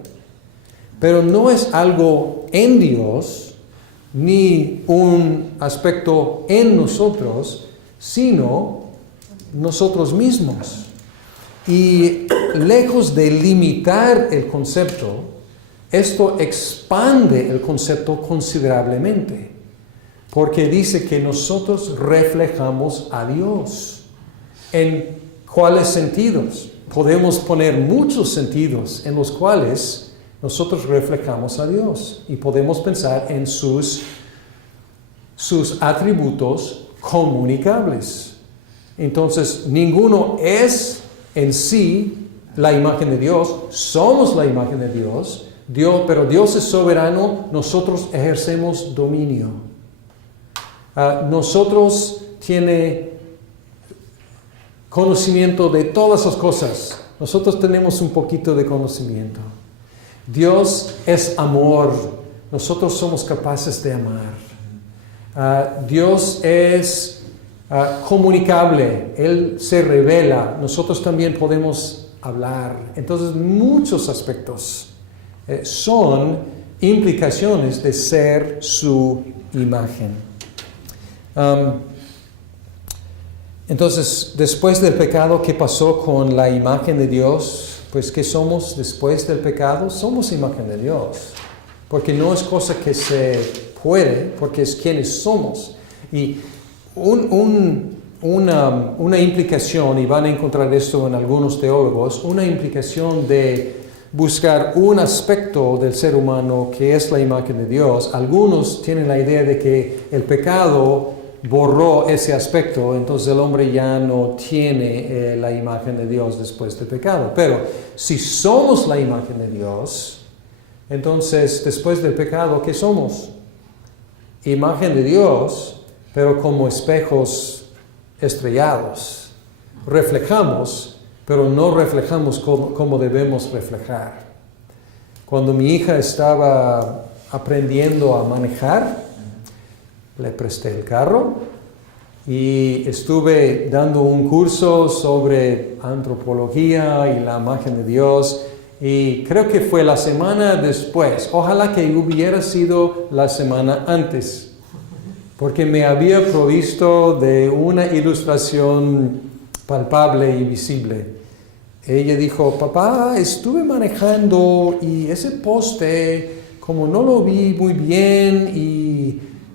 Pero no es algo en Dios, ni un aspecto en nosotros, sino nosotros mismos. Y lejos de limitar el concepto, esto expande el concepto considerablemente, porque dice que nosotros reflejamos a Dios. ¿En cuáles sentidos? Podemos poner muchos sentidos en los cuales nosotros reflejamos a Dios y podemos pensar en sus atributos comunicables. Entonces, ninguno es en sí la imagen de Dios, somos la imagen de Dios, pero Dios es soberano, nosotros ejercemos dominio. Nosotros tiene conocimiento de todas las cosas, nosotros tenemos un poquito de conocimiento. Dios es amor, nosotros somos capaces de amar. Dios es comunicable, Él se revela, nosotros también podemos hablar. Entonces, muchos aspectos son implicaciones de ser su imagen. Entonces, después del pecado, ¿qué pasó con la imagen de Dios? Pues, ¿qué somos después del pecado? Somos imagen de Dios. Porque no es cosa que se puede, porque es quienes somos. Y una implicación, y van a encontrar esto en algunos teólogos, una implicación de buscar un aspecto del ser humano que es la imagen de Dios. Algunos tienen la idea de que el pecado borró ese aspecto, entonces el hombre ya no tiene la imagen de Dios después del pecado. Pero si somos la imagen de Dios, entonces después del pecado, ¿qué somos? Imagen de Dios, pero como espejos estrellados. Reflejamos, pero no reflejamos como debemos reflejar. Cuando mi hija estaba aprendiendo a manejar, le presté el carro y estuve dando un curso sobre antropología y la imagen de Dios, y creo que fue la semana después. Ojalá que hubiera sido la semana antes, porque me había provisto de una ilustración palpable y visible. Ella dijo: papá, estuve manejando y ese poste, como no lo vi muy bien,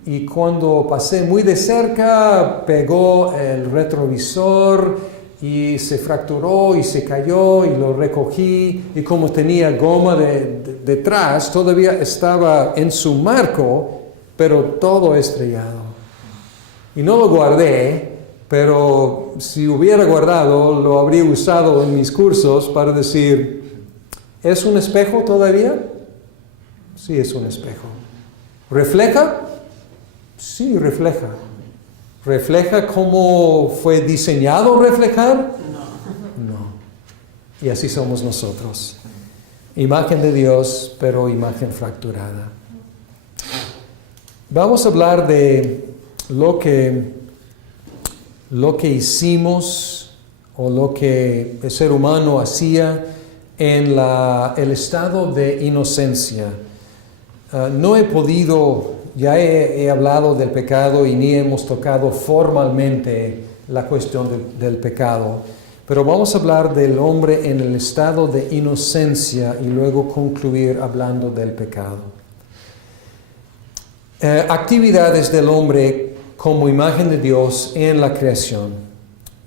y cuando pasé muy de cerca, pegó el retrovisor y se fracturó y se cayó, y lo recogí, y como tenía goma detrás, todavía estaba en su marco, pero todo estrellado. Y no lo guardé, pero si hubiera guardado, lo habría usado en mis cursos para decir: ¿es un espejo todavía? Sí, es un espejo. ¿Refleja? Sí, refleja. ¿Refleja cómo fue diseñado reflejar? No. Y así somos nosotros. Imagen de Dios, pero imagen fracturada. Vamos a hablar de lo que hicimos, o lo que el ser humano hacía en el estado de inocencia. No he podido, ya he hablado del pecado y ni hemos tocado formalmente la cuestión del pecado, pero vamos a hablar del hombre en el estado de inocencia y luego concluir hablando del pecado. Actividades del hombre como imagen de Dios en la creación.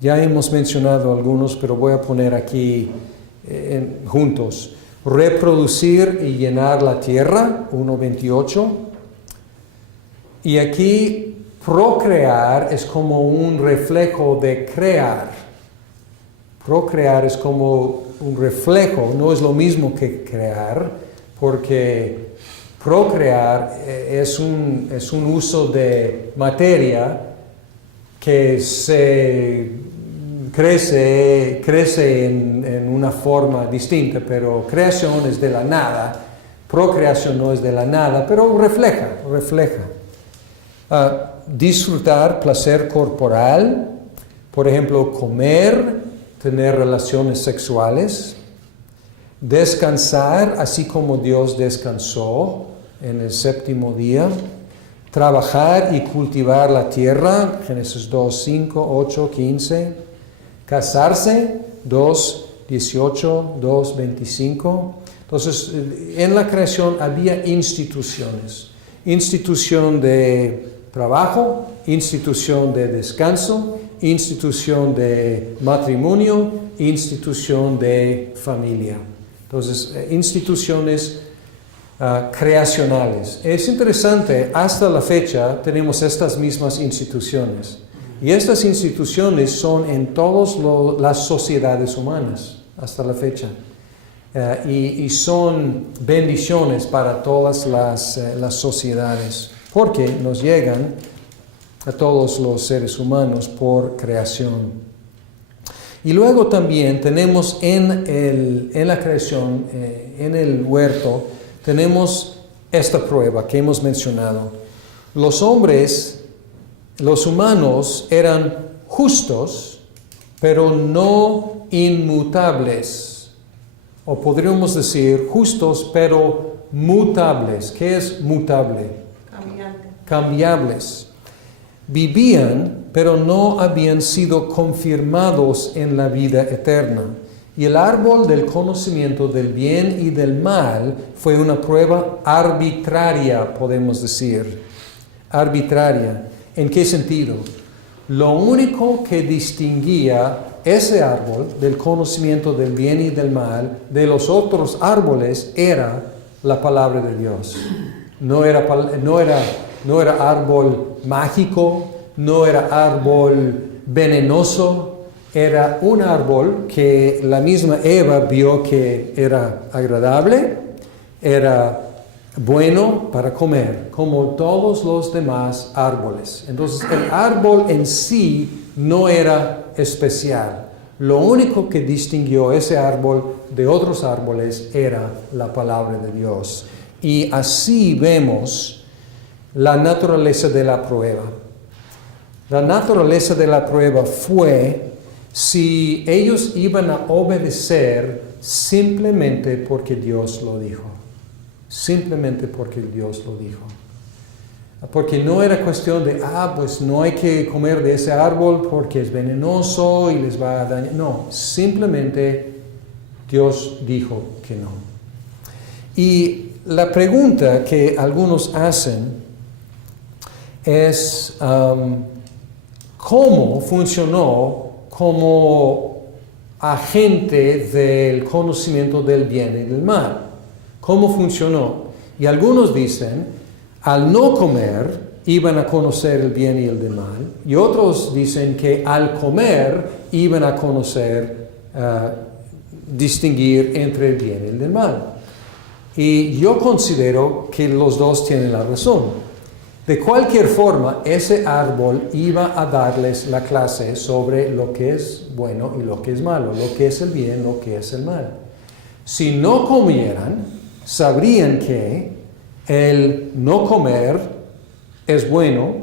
Ya hemos mencionado algunos, pero voy a poner aquí juntos. Reproducir y llenar la tierra, 1:28. Y aquí procrear es como un reflejo de crear. Procrear es como un reflejo, no es lo mismo que crear, porque procrear es un uso de materia que se crece en una forma distinta, pero creación es de la nada, procreación no es de la nada, pero refleja. Disfrutar placer corporal, por ejemplo, comer, tener relaciones sexuales, descansar así como Dios descansó en el séptimo día, trabajar y cultivar la tierra, Génesis 2:5, 8, 15, casarse, 2:18, 2:25. Entonces, en la creación había instituciones, institución de trabajo, institución de descanso, institución de matrimonio, institución de familia. Entonces, instituciones creacionales. Es interesante, hasta la fecha tenemos estas mismas instituciones. Y estas instituciones son en todas las sociedades humanas, hasta la fecha. Y son bendiciones para todas las sociedades, porque nos llegan a todos los seres humanos por creación. Y luego también tenemos en la creación, en el huerto, tenemos esta prueba que hemos mencionado. Los humanos eran justos, pero no inmutables. O podríamos decir justos, pero mutables. ¿Qué es mutable? Cambiables. Vivían, pero no habían sido confirmados en la vida eterna. Y el árbol del conocimiento del bien y del mal fue una prueba arbitraria, podemos decir. Arbitraria. ¿En qué sentido? Lo único que distinguía ese árbol del conocimiento del bien y del mal, de los otros árboles, era la palabra de Dios. No era árbol mágico, no era árbol venenoso, era un árbol que la misma Eva vio que era agradable, era bueno para comer, como todos los demás árboles. Entonces el árbol en sí no era especial. Lo único que distinguió ese árbol de otros árboles era la palabra de Dios. Y así vemos la naturaleza de la prueba. La naturaleza de la prueba fue si ellos iban a obedecer simplemente porque Dios lo dijo. Simplemente porque Dios lo dijo. Porque no era cuestión de, pues no hay que comer de ese árbol porque es venenoso y les va a dañar. No, simplemente Dios dijo que no. Y la pregunta que algunos hacen es, ¿cómo funcionó como agente del conocimiento del bien y del mal? ¿Cómo funcionó? Y algunos dicen, al no comer iban a conocer el bien y el del mal, y otros dicen que al comer iban a conocer, distinguir entre el bien y el del mal. Y yo considero que los dos tienen la razón. De cualquier forma, ese árbol iba a darles la clase sobre lo que es bueno y lo que es malo, lo que es el bien, lo que es el mal. Si no comieran, sabrían que el no comer es bueno,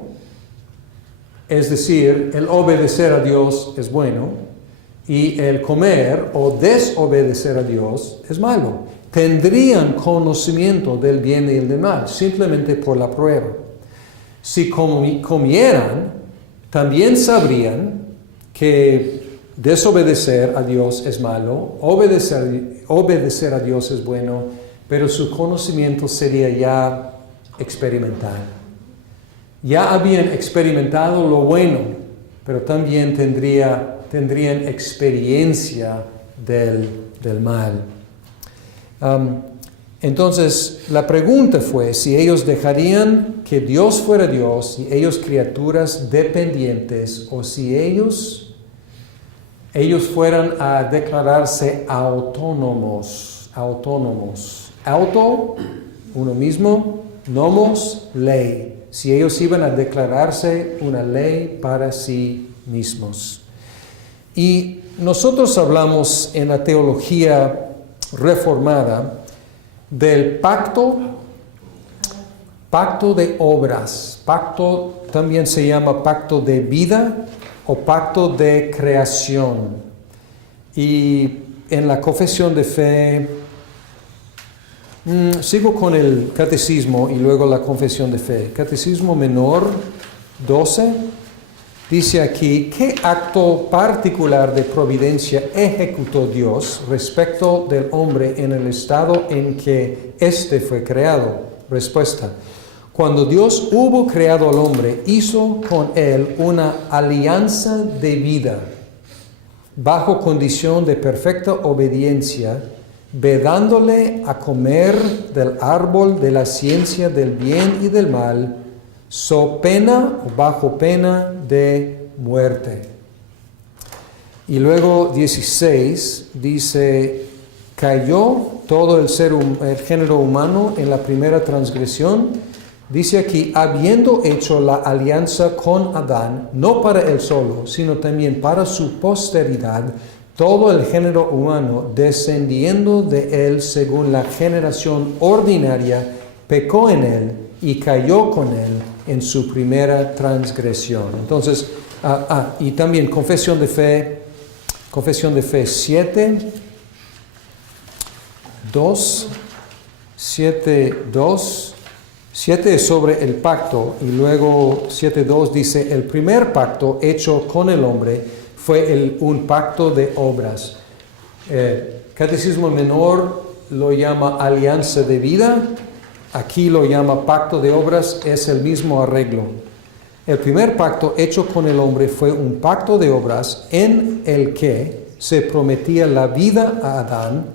es decir, el obedecer a Dios es bueno, y el comer o desobedecer a Dios es malo. Tendrían conocimiento del bien y del mal, simplemente por la prueba. Si comieran, también sabrían que desobedecer a Dios es malo, obedecer a Dios es bueno, pero su conocimiento sería ya experimental. Ya habían experimentado lo bueno, pero también tendrían experiencia del mal. Entonces, la pregunta fue si ellos dejarían que Dios fuera Dios y ellos criaturas dependientes, o si ellos fueran a declararse autónomos. Auto, uno mismo, nomos, ley. Si ellos iban a declararse una ley para sí mismos. Y nosotros hablamos en la teología reformada del pacto de obras. Pacto también se llama pacto de vida o pacto de creación. Y en la confesión de fe, sigo con el catecismo y luego la confesión de fe. Catecismo menor 12 dice aquí: ¿qué acto particular de providencia ejecutó Dios respecto del hombre en el estado en que éste fue creado? Respuesta: cuando Dios hubo creado al hombre, hizo con él una alianza de vida, bajo condición de perfecta obediencia, vedándole a comer del árbol de la ciencia del bien y del mal, so pena o bajo pena de muerte. Y luego 16 dice: cayó todo el género humano en la primera transgresión. Dice aquí: habiendo hecho la alianza con Adán, no para él solo, sino también para su posteridad, todo el género humano, descendiendo de él según la generación ordinaria, pecó en él y cayó con él en su primera transgresión. Entonces, y también confesión de fe 7:2 es sobre el pacto, y luego 7:2 dice: el primer pacto hecho con el hombre fue un pacto de obras. Catecismo menor lo llama alianza de vida, aquí lo llama pacto de obras, es el mismo arreglo. El primer pacto hecho con el hombre fue un pacto de obras en el que se prometía la vida a Adán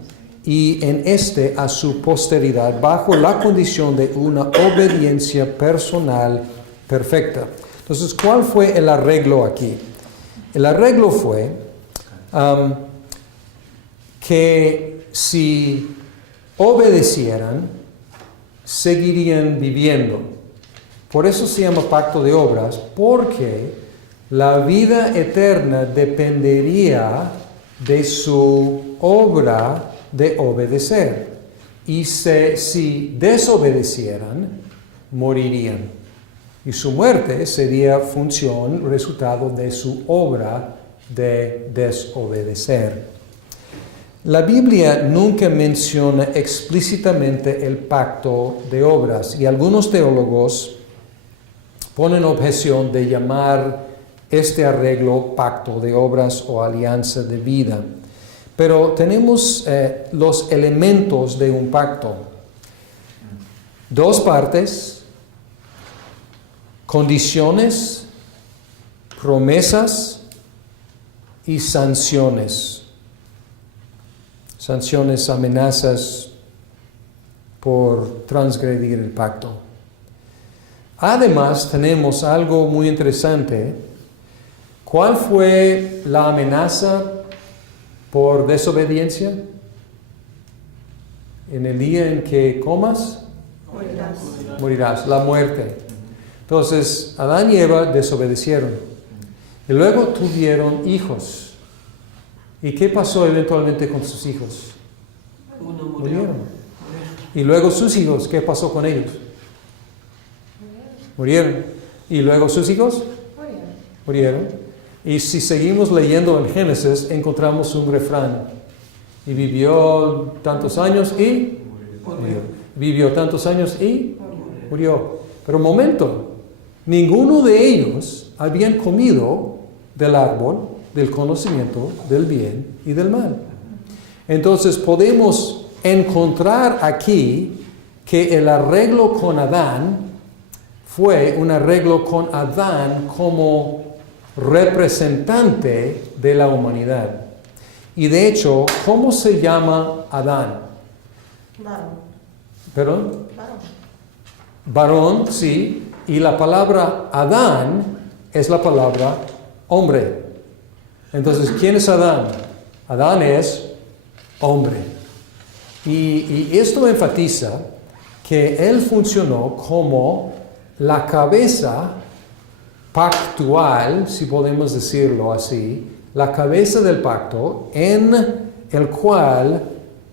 y en este a su posteridad bajo la condición de una obediencia personal perfecta. Entonces, ¿cuál fue el arreglo aquí? El arreglo fue que si obedecieran, seguirían viviendo. Por eso se llama pacto de obras, porque la vida eterna dependería de su obra de obedecer. Y si desobedecieran, morirían. Y su muerte sería resultado de su obra de desobedecer. La Biblia nunca menciona explícitamente el pacto de obras y algunos teólogos ponen objeción de llamar este arreglo pacto de obras o alianza de vida. Pero tenemos los elementos de un pacto. 2 partes, condiciones, promesas y sanciones. Sanciones, amenazas por transgredir el pacto. Además, tenemos algo muy interesante. ¿Cuál fue la amenaza por desobediencia? En el día en que comas, morirás. La muerte. Entonces, Adán y Eva desobedecieron. Y luego tuvieron hijos. ¿Y qué pasó eventualmente con sus hijos? Uno Murieron. Y luego sus hijos, ¿qué pasó con ellos? Murieron. ¿Y luego sus hijos? Murieron. Y si seguimos leyendo el Génesis, encontramos un refrán. Y vivió tantos años y murió. Vivió tantos años y murió. Pero un momento, ninguno de ellos habían comido del árbol del conocimiento del bien y del mal. Entonces podemos encontrar aquí que el arreglo con Adán fue un arreglo con Adán como representante de la humanidad. Y de hecho, ¿cómo se llama Adán? Varón. ¿Perdón? Varón. Varón, sí. Y la palabra Adán es la palabra hombre. Entonces, ¿quién es Adán? Adán es hombre. Y esto enfatiza que él funcionó como la cabeza pactual, si podemos decirlo así, la cabeza del pacto en el cual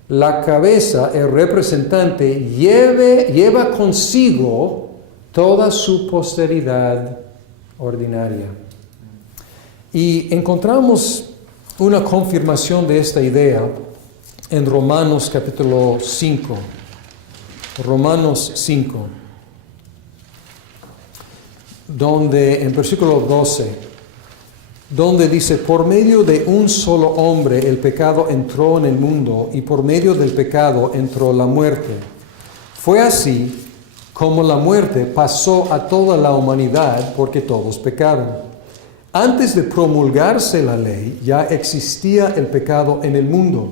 la cabeza, el representante, lleva consigo toda su posteridad ordinaria. Y encontramos una confirmación de esta idea en Romanos capítulo 5. Romanos 5. Donde en versículo 12, donde dice, por medio de un solo hombre el pecado entró en el mundo y por medio del pecado entró la muerte. Fue así como la muerte pasó a toda la humanidad porque todos pecaron. Antes de promulgarse la ley, ya existía el pecado en el mundo.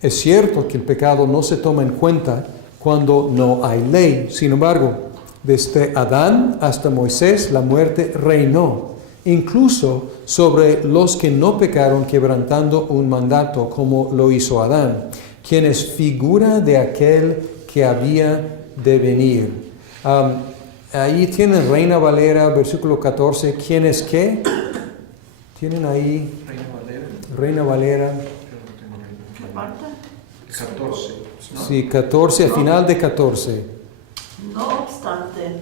Es cierto que el pecado no se toma en cuenta cuando no hay ley. Sin embargo, desde Adán hasta Moisés, la muerte reinó, incluso sobre los que no pecaron quebrantando un mandato como lo hizo Adán, quien es figura de aquel que había de venir. Ahí tienen Reina Valera, versículo 14. ¿Quién es qué? ¿Tienen ahí? Reina Valera. ¿Qué parte? 14. ¿no? Sí, 14, al final de 14. No obstante,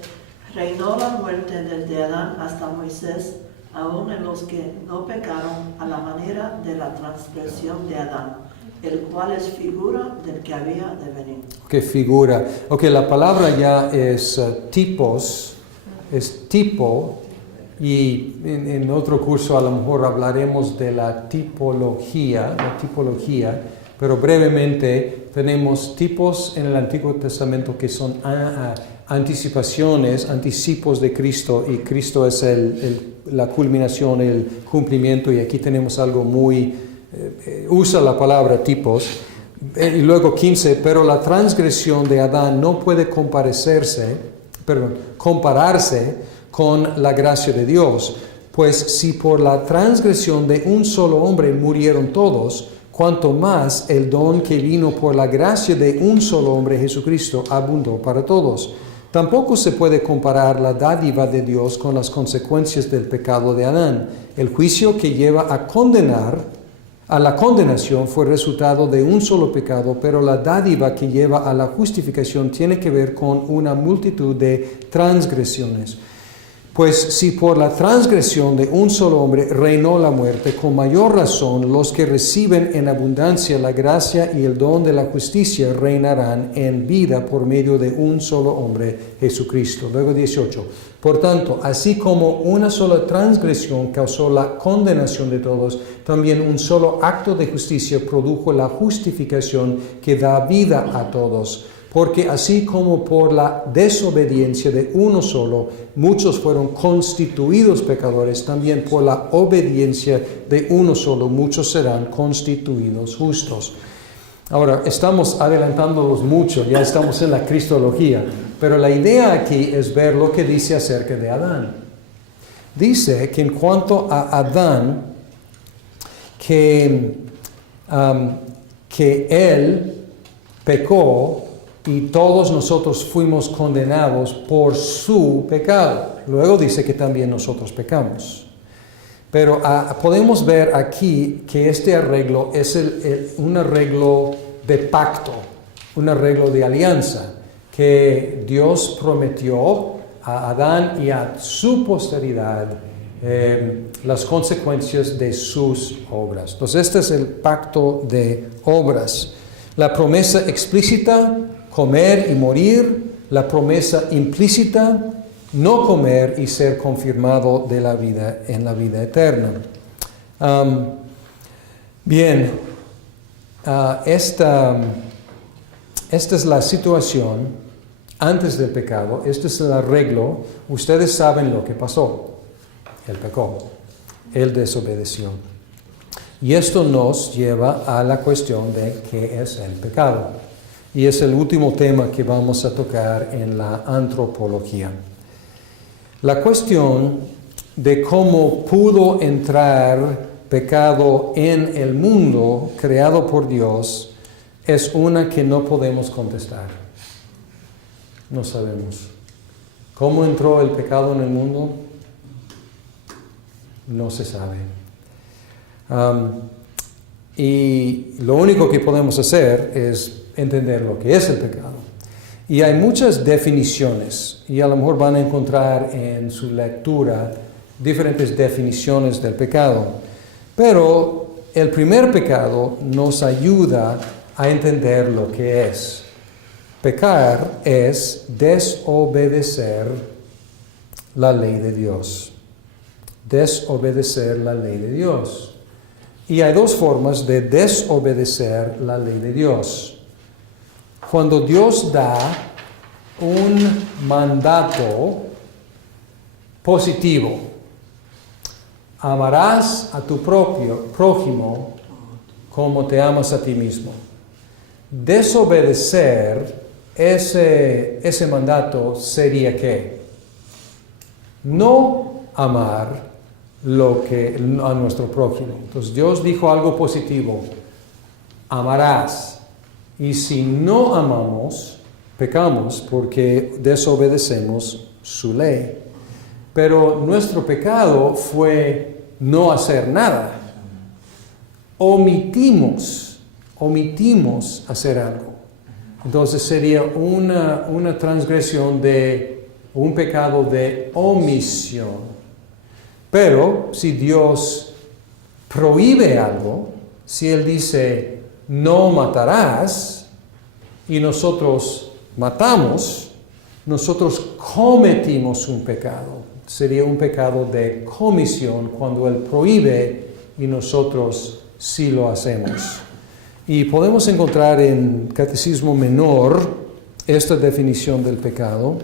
reinó la muerte desde Adán hasta Moisés, aun en los que no pecaron a la manera de la transgresión de Adán, el cual es figura del que había de venir. ¿Qué figura? Ok, la palabra ya es tipos, es tipo, y en otro curso a lo mejor hablaremos de la tipología, pero brevemente tenemos tipos en el Antiguo Testamento que son anticipaciones, anticipos de Cristo, y Cristo es la culminación, el cumplimiento, y aquí tenemos algo muy, usa la palabra tipos, y luego 15, pero la transgresión de Adán no puede compararse con la gracia de Dios, pues si por la transgresión de un solo hombre murieron todos, cuanto más el don que vino por la gracia de un solo hombre, Jesucristo, abundó para todos. Tampoco se puede comparar la dádiva de Dios con las consecuencias del pecado de Adán. El juicio que lleva a la condenación fue resultado de un solo pecado, pero la dádiva que lleva a la justificación tiene que ver con una multitud de transgresiones. Pues si por la transgresión de un solo hombre reinó la muerte, con mayor razón los que reciben en abundancia la gracia y el don de la justicia reinarán en vida por medio de un solo hombre, Jesucristo. Luego 18. Por tanto, así como una sola transgresión causó la condenación de todos, también un solo acto de justicia produjo la justificación que da vida a todos. Porque así como por la desobediencia de uno solo, muchos fueron constituidos pecadores, también por la obediencia de uno solo, muchos serán constituidos justos. Ahora, estamos adelantándonos mucho, ya estamos en la cristología, pero la idea aquí es ver lo que dice acerca de Adán. Dice que en cuanto a Adán, que él pecó, y todos nosotros fuimos condenados por su pecado. Luego dice que también nosotros pecamos. Pero podemos ver aquí que este arreglo es un arreglo de pacto, un arreglo de alianza, que Dios prometió a Adán y a su posteridad las consecuencias de sus obras. Entonces este es el pacto de obras. La promesa explícita, comer y morir; la promesa implícita, no comer y ser confirmado de la vida en la vida eterna. Esta es la situación antes del pecado, este es el arreglo. Ustedes saben lo que pasó. Él pecó, él desobedeció. Y esto nos lleva a la cuestión de qué es el pecado. Y es el último tema que vamos a tocar en la antropología. La cuestión de cómo pudo entrar pecado en el mundo creado por Dios es una que no podemos contestar. No sabemos. ¿Cómo entró el pecado en el mundo? No se sabe. Y lo único que podemos hacer es entender lo que es el pecado. Y hay muchas definiciones, y a lo mejor van a encontrar en su lectura diferentes definiciones del pecado. Pero el primer pecado nos ayuda a entender lo que es. Pecar es desobedecer la ley de Dios. Desobedecer la ley de Dios. Y hay dos formas de desobedecer la ley de Dios. Cuando Dios da un mandato positivo, amarás a tu prójimo como te amas a ti mismo. Desobedecer ese mandato sería ¿qué? No amar a nuestro prójimo. Entonces Dios dijo algo positivo: amarás. Y si no amamos, pecamos porque desobedecemos su ley. Pero nuestro pecado fue no hacer nada. Omitimos hacer algo. Entonces sería una transgresión de un pecado de omisión. Pero si Dios prohíbe algo, si Él dice no matarás, y nosotros matamos, nosotros cometimos un pecado. Sería un pecado de comisión cuando Él prohíbe y nosotros sí lo hacemos. Y podemos encontrar en Catecismo Menor esta definición del pecado.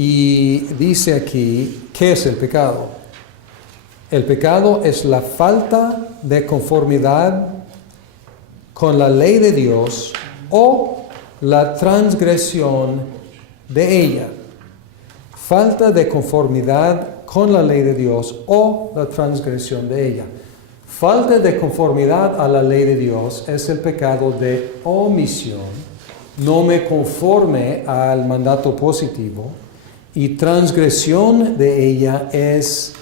Y dice aquí, ¿qué es el pecado? El pecado es la falta de conformidad con la ley de Dios o la transgresión de ella. Falta de conformidad con la ley de Dios o la transgresión de ella. Falta de conformidad a la ley de Dios es el pecado de omisión. No me conforme al mandato positivo. Y transgresión de ella es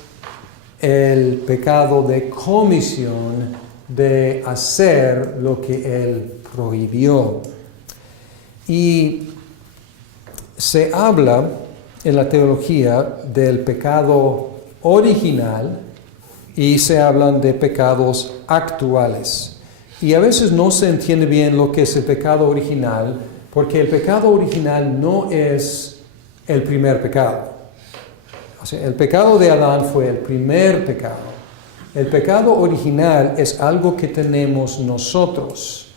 el pecado de comisión, de hacer lo que Él prohibió. Y se habla en la teología del pecado original y se hablan de pecados actuales. Y a veces no se entiende bien lo que es el pecado original, porque el pecado original no es el primer pecado. O sea, el pecado de Adán fue el primer pecado. El pecado original es algo que tenemos nosotros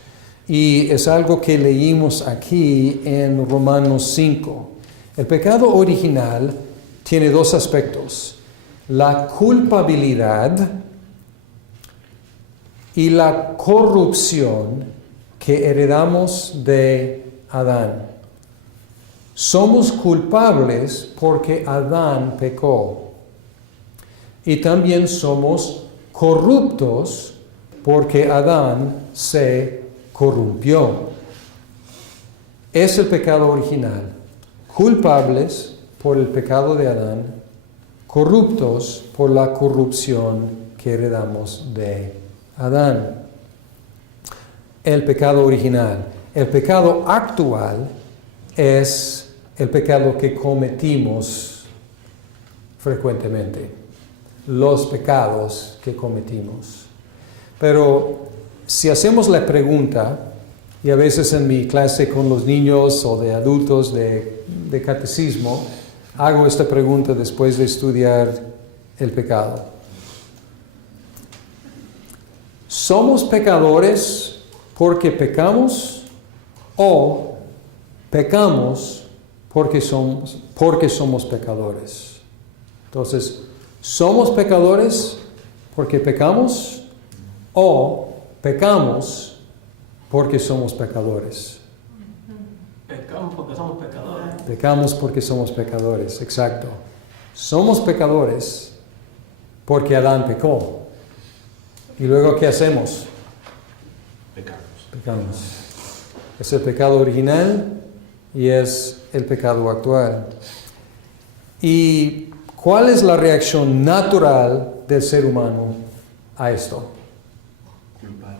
y es algo que leímos aquí en Romanos 5. El pecado original tiene dos aspectos: la culpabilidad y la corrupción que heredamos de Adán. Somos culpables porque Adán pecó. Y también somos corruptos porque Adán se corrompió. Es el pecado original. Culpables por el pecado de Adán, corruptos por la corrupción que heredamos de Adán. El pecado original. El pecado actual es el pecado que cometimos frecuentemente, los pecados que cometimos. Pero si hacemos la pregunta, y a veces en mi clase con los niños o de adultos de catecismo, hago esta pregunta después de estudiar el pecado. ¿Somos pecadores porque pecamos o pecamos porque somos pecadores? Entonces, ¿somos pecadores porque pecamos o pecamos porque somos pecadores? Pecamos porque somos pecadores. Pecamos porque somos pecadores, exacto. Somos pecadores porque Adán pecó. ¿Y luego qué hacemos? Pecamos. Es el pecado original y es el pecado actual. ¿Y cuál es la reacción natural del ser humano a esto? Culpar.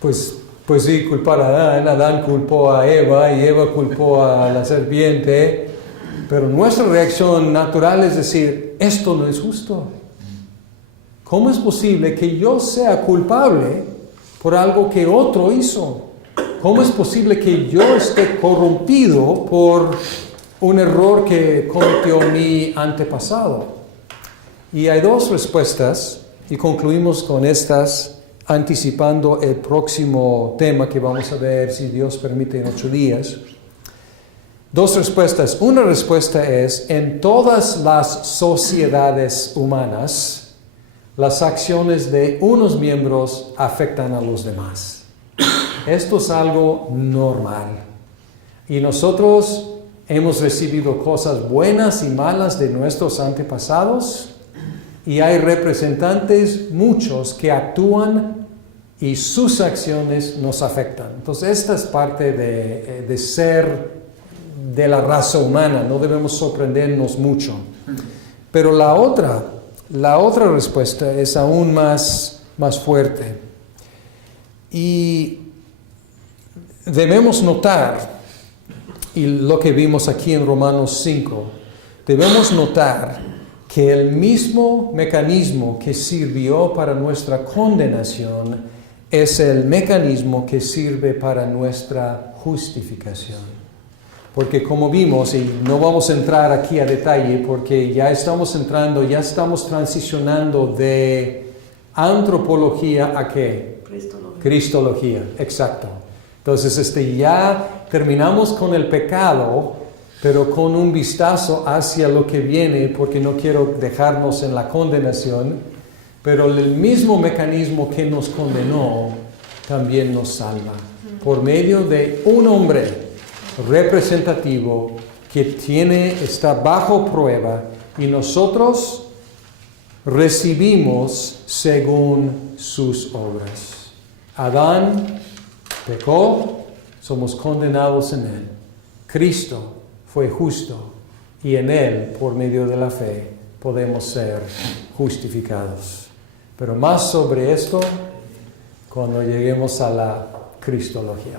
Pues sí, culpar a Adán. Adán culpó a Eva y Eva culpó a la serpiente. Pero nuestra reacción natural es decir, esto no es justo. ¿Cómo es posible que yo sea culpable por algo que otro hizo? ¿Cómo es posible que yo esté corrompido por un error que cometió mi antepasado? Y hay dos respuestas, y concluimos con estas, anticipando el próximo tema que vamos a ver, si Dios permite, en 8 días. Dos respuestas. Una respuesta es, en todas las sociedades humanas, las acciones de unos miembros afectan a los demás. Esto es algo normal. Y nosotros hemos recibido cosas buenas y malas de nuestros antepasados y hay representantes muchos que actúan y sus acciones nos afectan. Entonces esta es parte de ser de la raza humana, no debemos sorprendernos mucho. Pero la otra respuesta es aún más fuerte. Y debemos notar, y lo que vimos aquí en Romanos 5, debemos notar que el mismo mecanismo que sirvió para nuestra condenación es el mecanismo que sirve para nuestra justificación. Porque como vimos, y no vamos a entrar aquí a detalle porque ya estamos transicionando de antropología a ¿qué? Cristología, exacto. Entonces ya terminamos con el pecado pero con un vistazo hacia lo que viene, porque no quiero dejarnos en la condenación, pero el mismo mecanismo que nos condenó también nos salva, por medio de un hombre representativo que está bajo prueba y nosotros recibimos según sus obras. Adán pecó, somos condenados en él. Cristo fue justo y en él, por medio de la fe, podemos ser justificados. Pero más sobre esto cuando lleguemos a la Cristología.